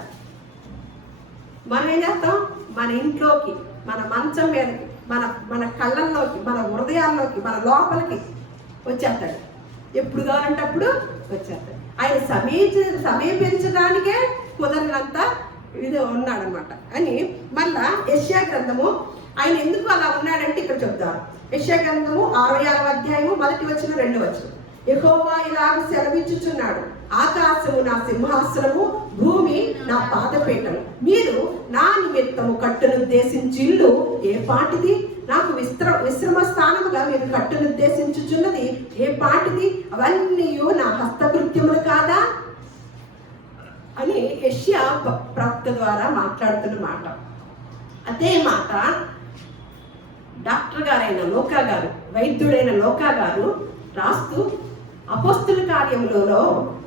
మనం ఏం చేస్తాం? మన ఇంట్లోకి, మన మంచం మీదకి, మన కళ్ళల్లోకి, మన హృదయాల్లోకి, మన లోపలికి వచ్చేస్తాడు. ఎప్పుడు కావాలంటే అప్పుడు వచ్చేస్తాడు. ఆయన సమీపించడానికే కుదరనంత ఇది ఉన్నాడనమాట అని. మళ్ళా యెషయా గ్రంథము ఆయన ఎందుకు అలా ఉన్నాడంటే ఇక్కడ చెప్తారు. యెషయా గ్రంథము 66వ అధ్యాయము 1వ వచనం 2వ వచనం. యెహోవా ఇలాగ సెలవిచ్చుచున్నాడు, ఆకాశము నా సింహాసనము, భూమి నా పాదపీఠము. మీరు నా నిమిత్తము కట్టునుద్దేశించి ఇల్లు ఏ పాటిది? నాకు విశ్రమ స్థానముగా మీరు కట్టునుద్దేశించుచున్నది ఏ పాటిది? అవన్నీ నా హస్తకృత్యములు కాదా అని యెషయా ప్రవక్త ద్వారా మాట్లాడుతున్న మాట. అదే మాట డాక్టర్ గారైన లోకా గారు, వైద్యుడైన లోకా గారు రాస్తూ అపోస్తుల కార్యములలో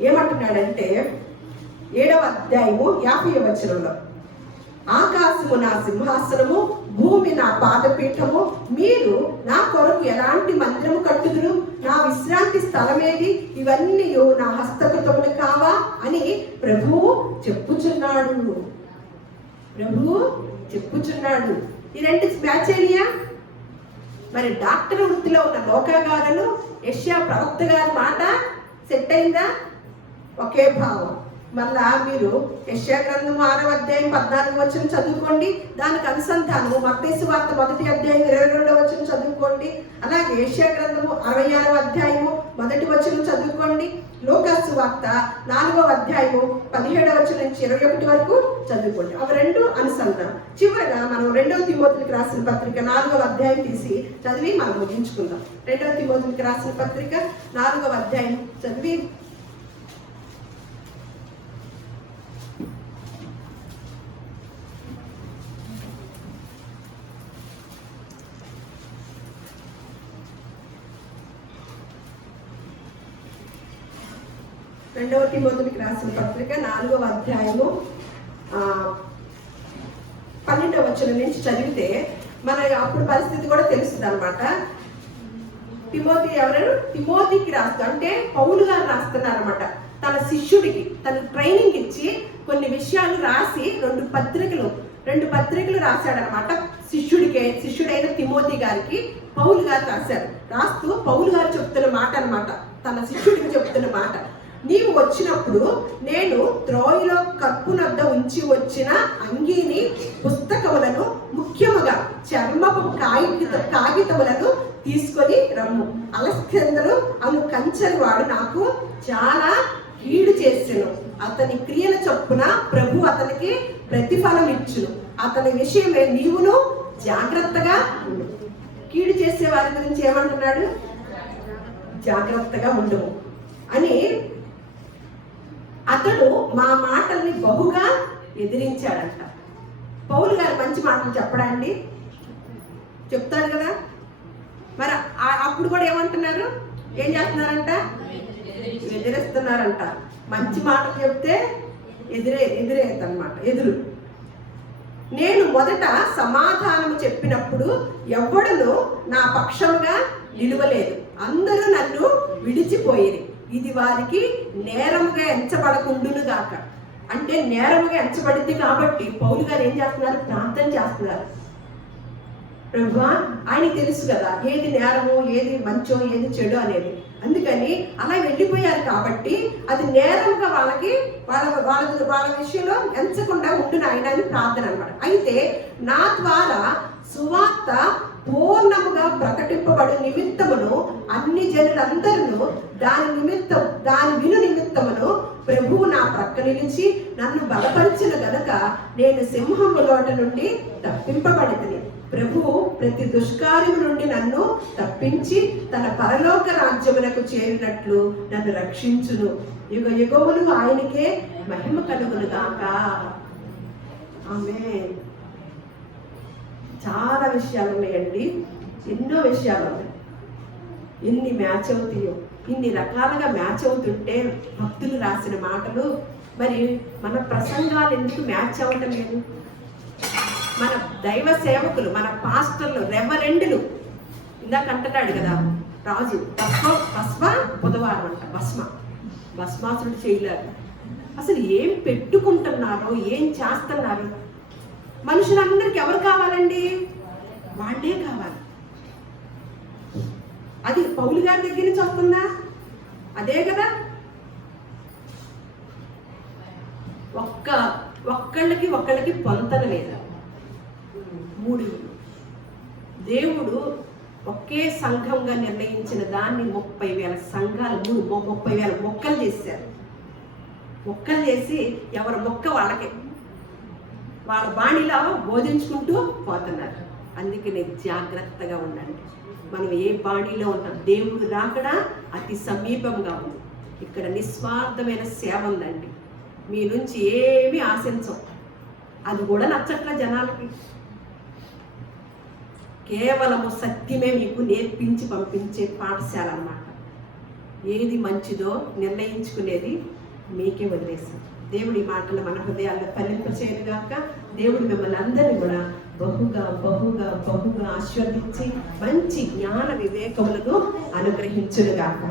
ఏమంటున్నాడంటే 7వ అధ్యాయము 50వ వచనంలో ఆకాశము నా సింహాసనము, భూమి నా పాదపీఠము. మీరు నా కొరకు ఎలాంటి మందిరము కట్టుదురు? నా విశ్రాంతి స్థలమేది? ఇవన్నీ నా హస్తకృతములు కావా అని ప్రభువు చెప్పుచున్నాడు. ఈ రెండు మ్యాచ్ అయినాయా? మరి డాక్టర్ వృత్తిలో ఉన్న లోకా గారును యెషయా ప్రవక్త గారి మాట సెట్ అయిందా? ఒకే భావం. మళ్ళా మీరు యెషయా గ్రంథం 6వ అధ్యాయం 14వ వచనం చదువుకోండి, దానికి అనుసంధానము మత్తయి సువార్త 1వ అధ్యాయం 22వ వచనం చదువుకోండి. అలాగే యెషయా గ్రంథము 66వ అధ్యాయము 1వ వచనం చదువుకోండి. లూకా సువార్త 4వ అధ్యాయము 17వ వచనం నుంచి 21 వరకు చదువుకోండి. అవి రెండు అనుసంధానం. చివరగా మనం 2వ తిమోతికి రాసిన పత్రిక 4వ అధ్యాయం తీసి చదివి మనం ముగించుకుందాం. 2వ తిమోతికి రాసిన పత్రిక 4వ అధ్యాయం చదివి రెండవ తిమోతికి రాసిన పత్రిక 4వ అధ్యాయము 12వ వచనం నుంచి చదివితే మన అప్పుడు పరిస్థితి కూడా తెలుస్తుంది అనమాట. తిమోతి ఎవరు? తిమోతికి రాస్తూ, అంటే పౌలు గారు రాస్తున్నారన్నమాట. తన శిష్యుడికి తన ట్రైనింగ్ ఇచ్చి కొన్ని విషయాలు రాసి రెండు పత్రికలు రాశాడనమాట. శిష్యుడైన తిమోతి గారికి పౌలు గారు రాశారు. రాస్తూ పౌలు గారు చెప్తున్న మాట అనమాట, తన శిష్యుడికి చెప్తున్న మాట: నీవు వచ్చినప్పుడు నేను త్రోయిలో కప్పునద్ద ఉంచి వచ్చిన అంగీని, పుస్తకములను, ముఖ్యముగా చర్మపు కాగితములను తీసుకొని రమ్ము. అలెగ్జాందరు అను కంచెని వాడు నాకు చాలా కీడు చేసెను. అతని క్రియల చొప్పున ప్రభు అతనికి ప్రతిఫలం ఇచ్చును. అతని విషయమే నీవును జాగ్రత్తగా ఉండు. కీడు చేసే వారి గురించి ఏమంటున్నాడు? జాగ్రత్తగా ఉండవు అని. అతడు మా మాటల్ని బహుగా ఎదిరించాడంట. పౌలు గారు మంచి మాటలు చెప్పడండి, చెప్తాడు కదా. మరి అప్పుడు కూడా ఏమంటున్నారు? ఏం చేస్తున్నారంట? ఎదిరిస్తున్నారంట. మంచి మాటలు చెప్తే ఎదురేదన్నమాట, ఎదురు. నేను మొదట సమాధానము చెప్పినప్పుడు ఎవ్వడును నా పక్షముగా నిలువలేదు, అందరూ నన్ను విడిచిపోయేది. ఇది వారికి నేరముగా ఎంచబడకుండును గాక. అంటే నేరముగా ఎంచబడింది కాబట్టి పౌలు గారు ఏం చేస్తున్నారు? ప్రార్థన చేస్తున్నారు. ప్రభువా, ఆయనకి తెలుసు కదా ఏది నేరమో, ఏది మంచో, ఏది చెడు అనేది. అందుకని అలా వెళ్ళిపోయారు కాబట్టి అది నేరంగా వాళ్ళ విషయంలో ఎంచకుండా ఉంటున్న ఆయన అని ప్రార్థన అనమాట. అయితే నా ద్వారా సువార్త పూర్ణముగా ప్రకటింపబడు నిమిత్తమును అన్ని జనులందరూ దాని విను నిమిత్తమును ప్రభువు నా ప్రక్క నిలిచి నన్ను బలపరిచిన గనుక నేను సింహము నోట నుండి తప్పింపబడితిని. ప్రభువు ప్రతి దుష్కార్యము నుండి నన్ను తప్పించి తన పరలోక రాజ్యమునకు చేరినట్లు నన్ను రక్షించును. యుగ యుగములు ఆయనకే మహిమ కలుగును గాక. ఆమేన్. చాలా విషయాలు ఉన్నాయండి, ఎన్నో విషయాలు ఉన్నాయి. ఎన్ని మ్యాచ్ అవుతాయో, ఇన్ని రకాలుగా మ్యాచ్ అవుతుంటే భక్తులు రాసిన మాటలు. మరి మన ప్రసంగాలు ఎందుకు మ్యాచ్ అవ్వటం లేదు? మన దైవ సేవకులు, మన పాస్టర్లు, రెవరెండులు ఇందాక అంటున్నాడు కదా రాజు, భస్మ బుధవారం అంట, భస్మాసుడు చేయలేరు. అసలు ఏం పెట్టుకుంటున్నారో, ఏం చేస్తున్నారు? మనుషులందరికీ ఎవరు కావాలండి? వాళ్ళే కావాలి. అది పౌలు గారి దగ్గర నుంచి వస్తుందా? అదే కదా. ఒక్కళ్ళకి పొంతన లేదా? మూడు దేవుడు ఒకే సంఘంగా నిర్ణయించిన దాన్ని 30,000 సంఘాలు, 30,000 మొక్కలు చేశారు. మొక్కలు చేసి ఎవరి మొక్క వాళ్ళకే, వాళ్ళ బాణిలో బోధించుకుంటూ పోతున్నారు. అందుకనే జాగ్రత్తగా ఉండండి. మనం ఏ బాణిలో ఉన్నాం? దేవుడు రాకడా అతి సమీపంగా ఉంది. ఇక్కడ నిస్వార్థమైన సేవ ఉందండి. మీ నుంచి ఏమీ ఆశించం. అది కూడా నచ్చట్ల జనాలకి. కేవలము సత్యమే మీకు నేర్పించి పంపించే పాఠశాల అన్నమాట. ఏది మంచిదో నిర్ణయించుకునేది మీకే వదిలేసాం. దేవుడి మాటలు మన హృదయాల్లో ఫలింపచేయనుగాక. దేవుడు మిమ్మల్ని అందరినీ కూడా బహుగా బహుగా బహుగా ఆశీర్వదించి మంచి జ్ఞాన వివేకములను అనుగ్రహించునుగాక.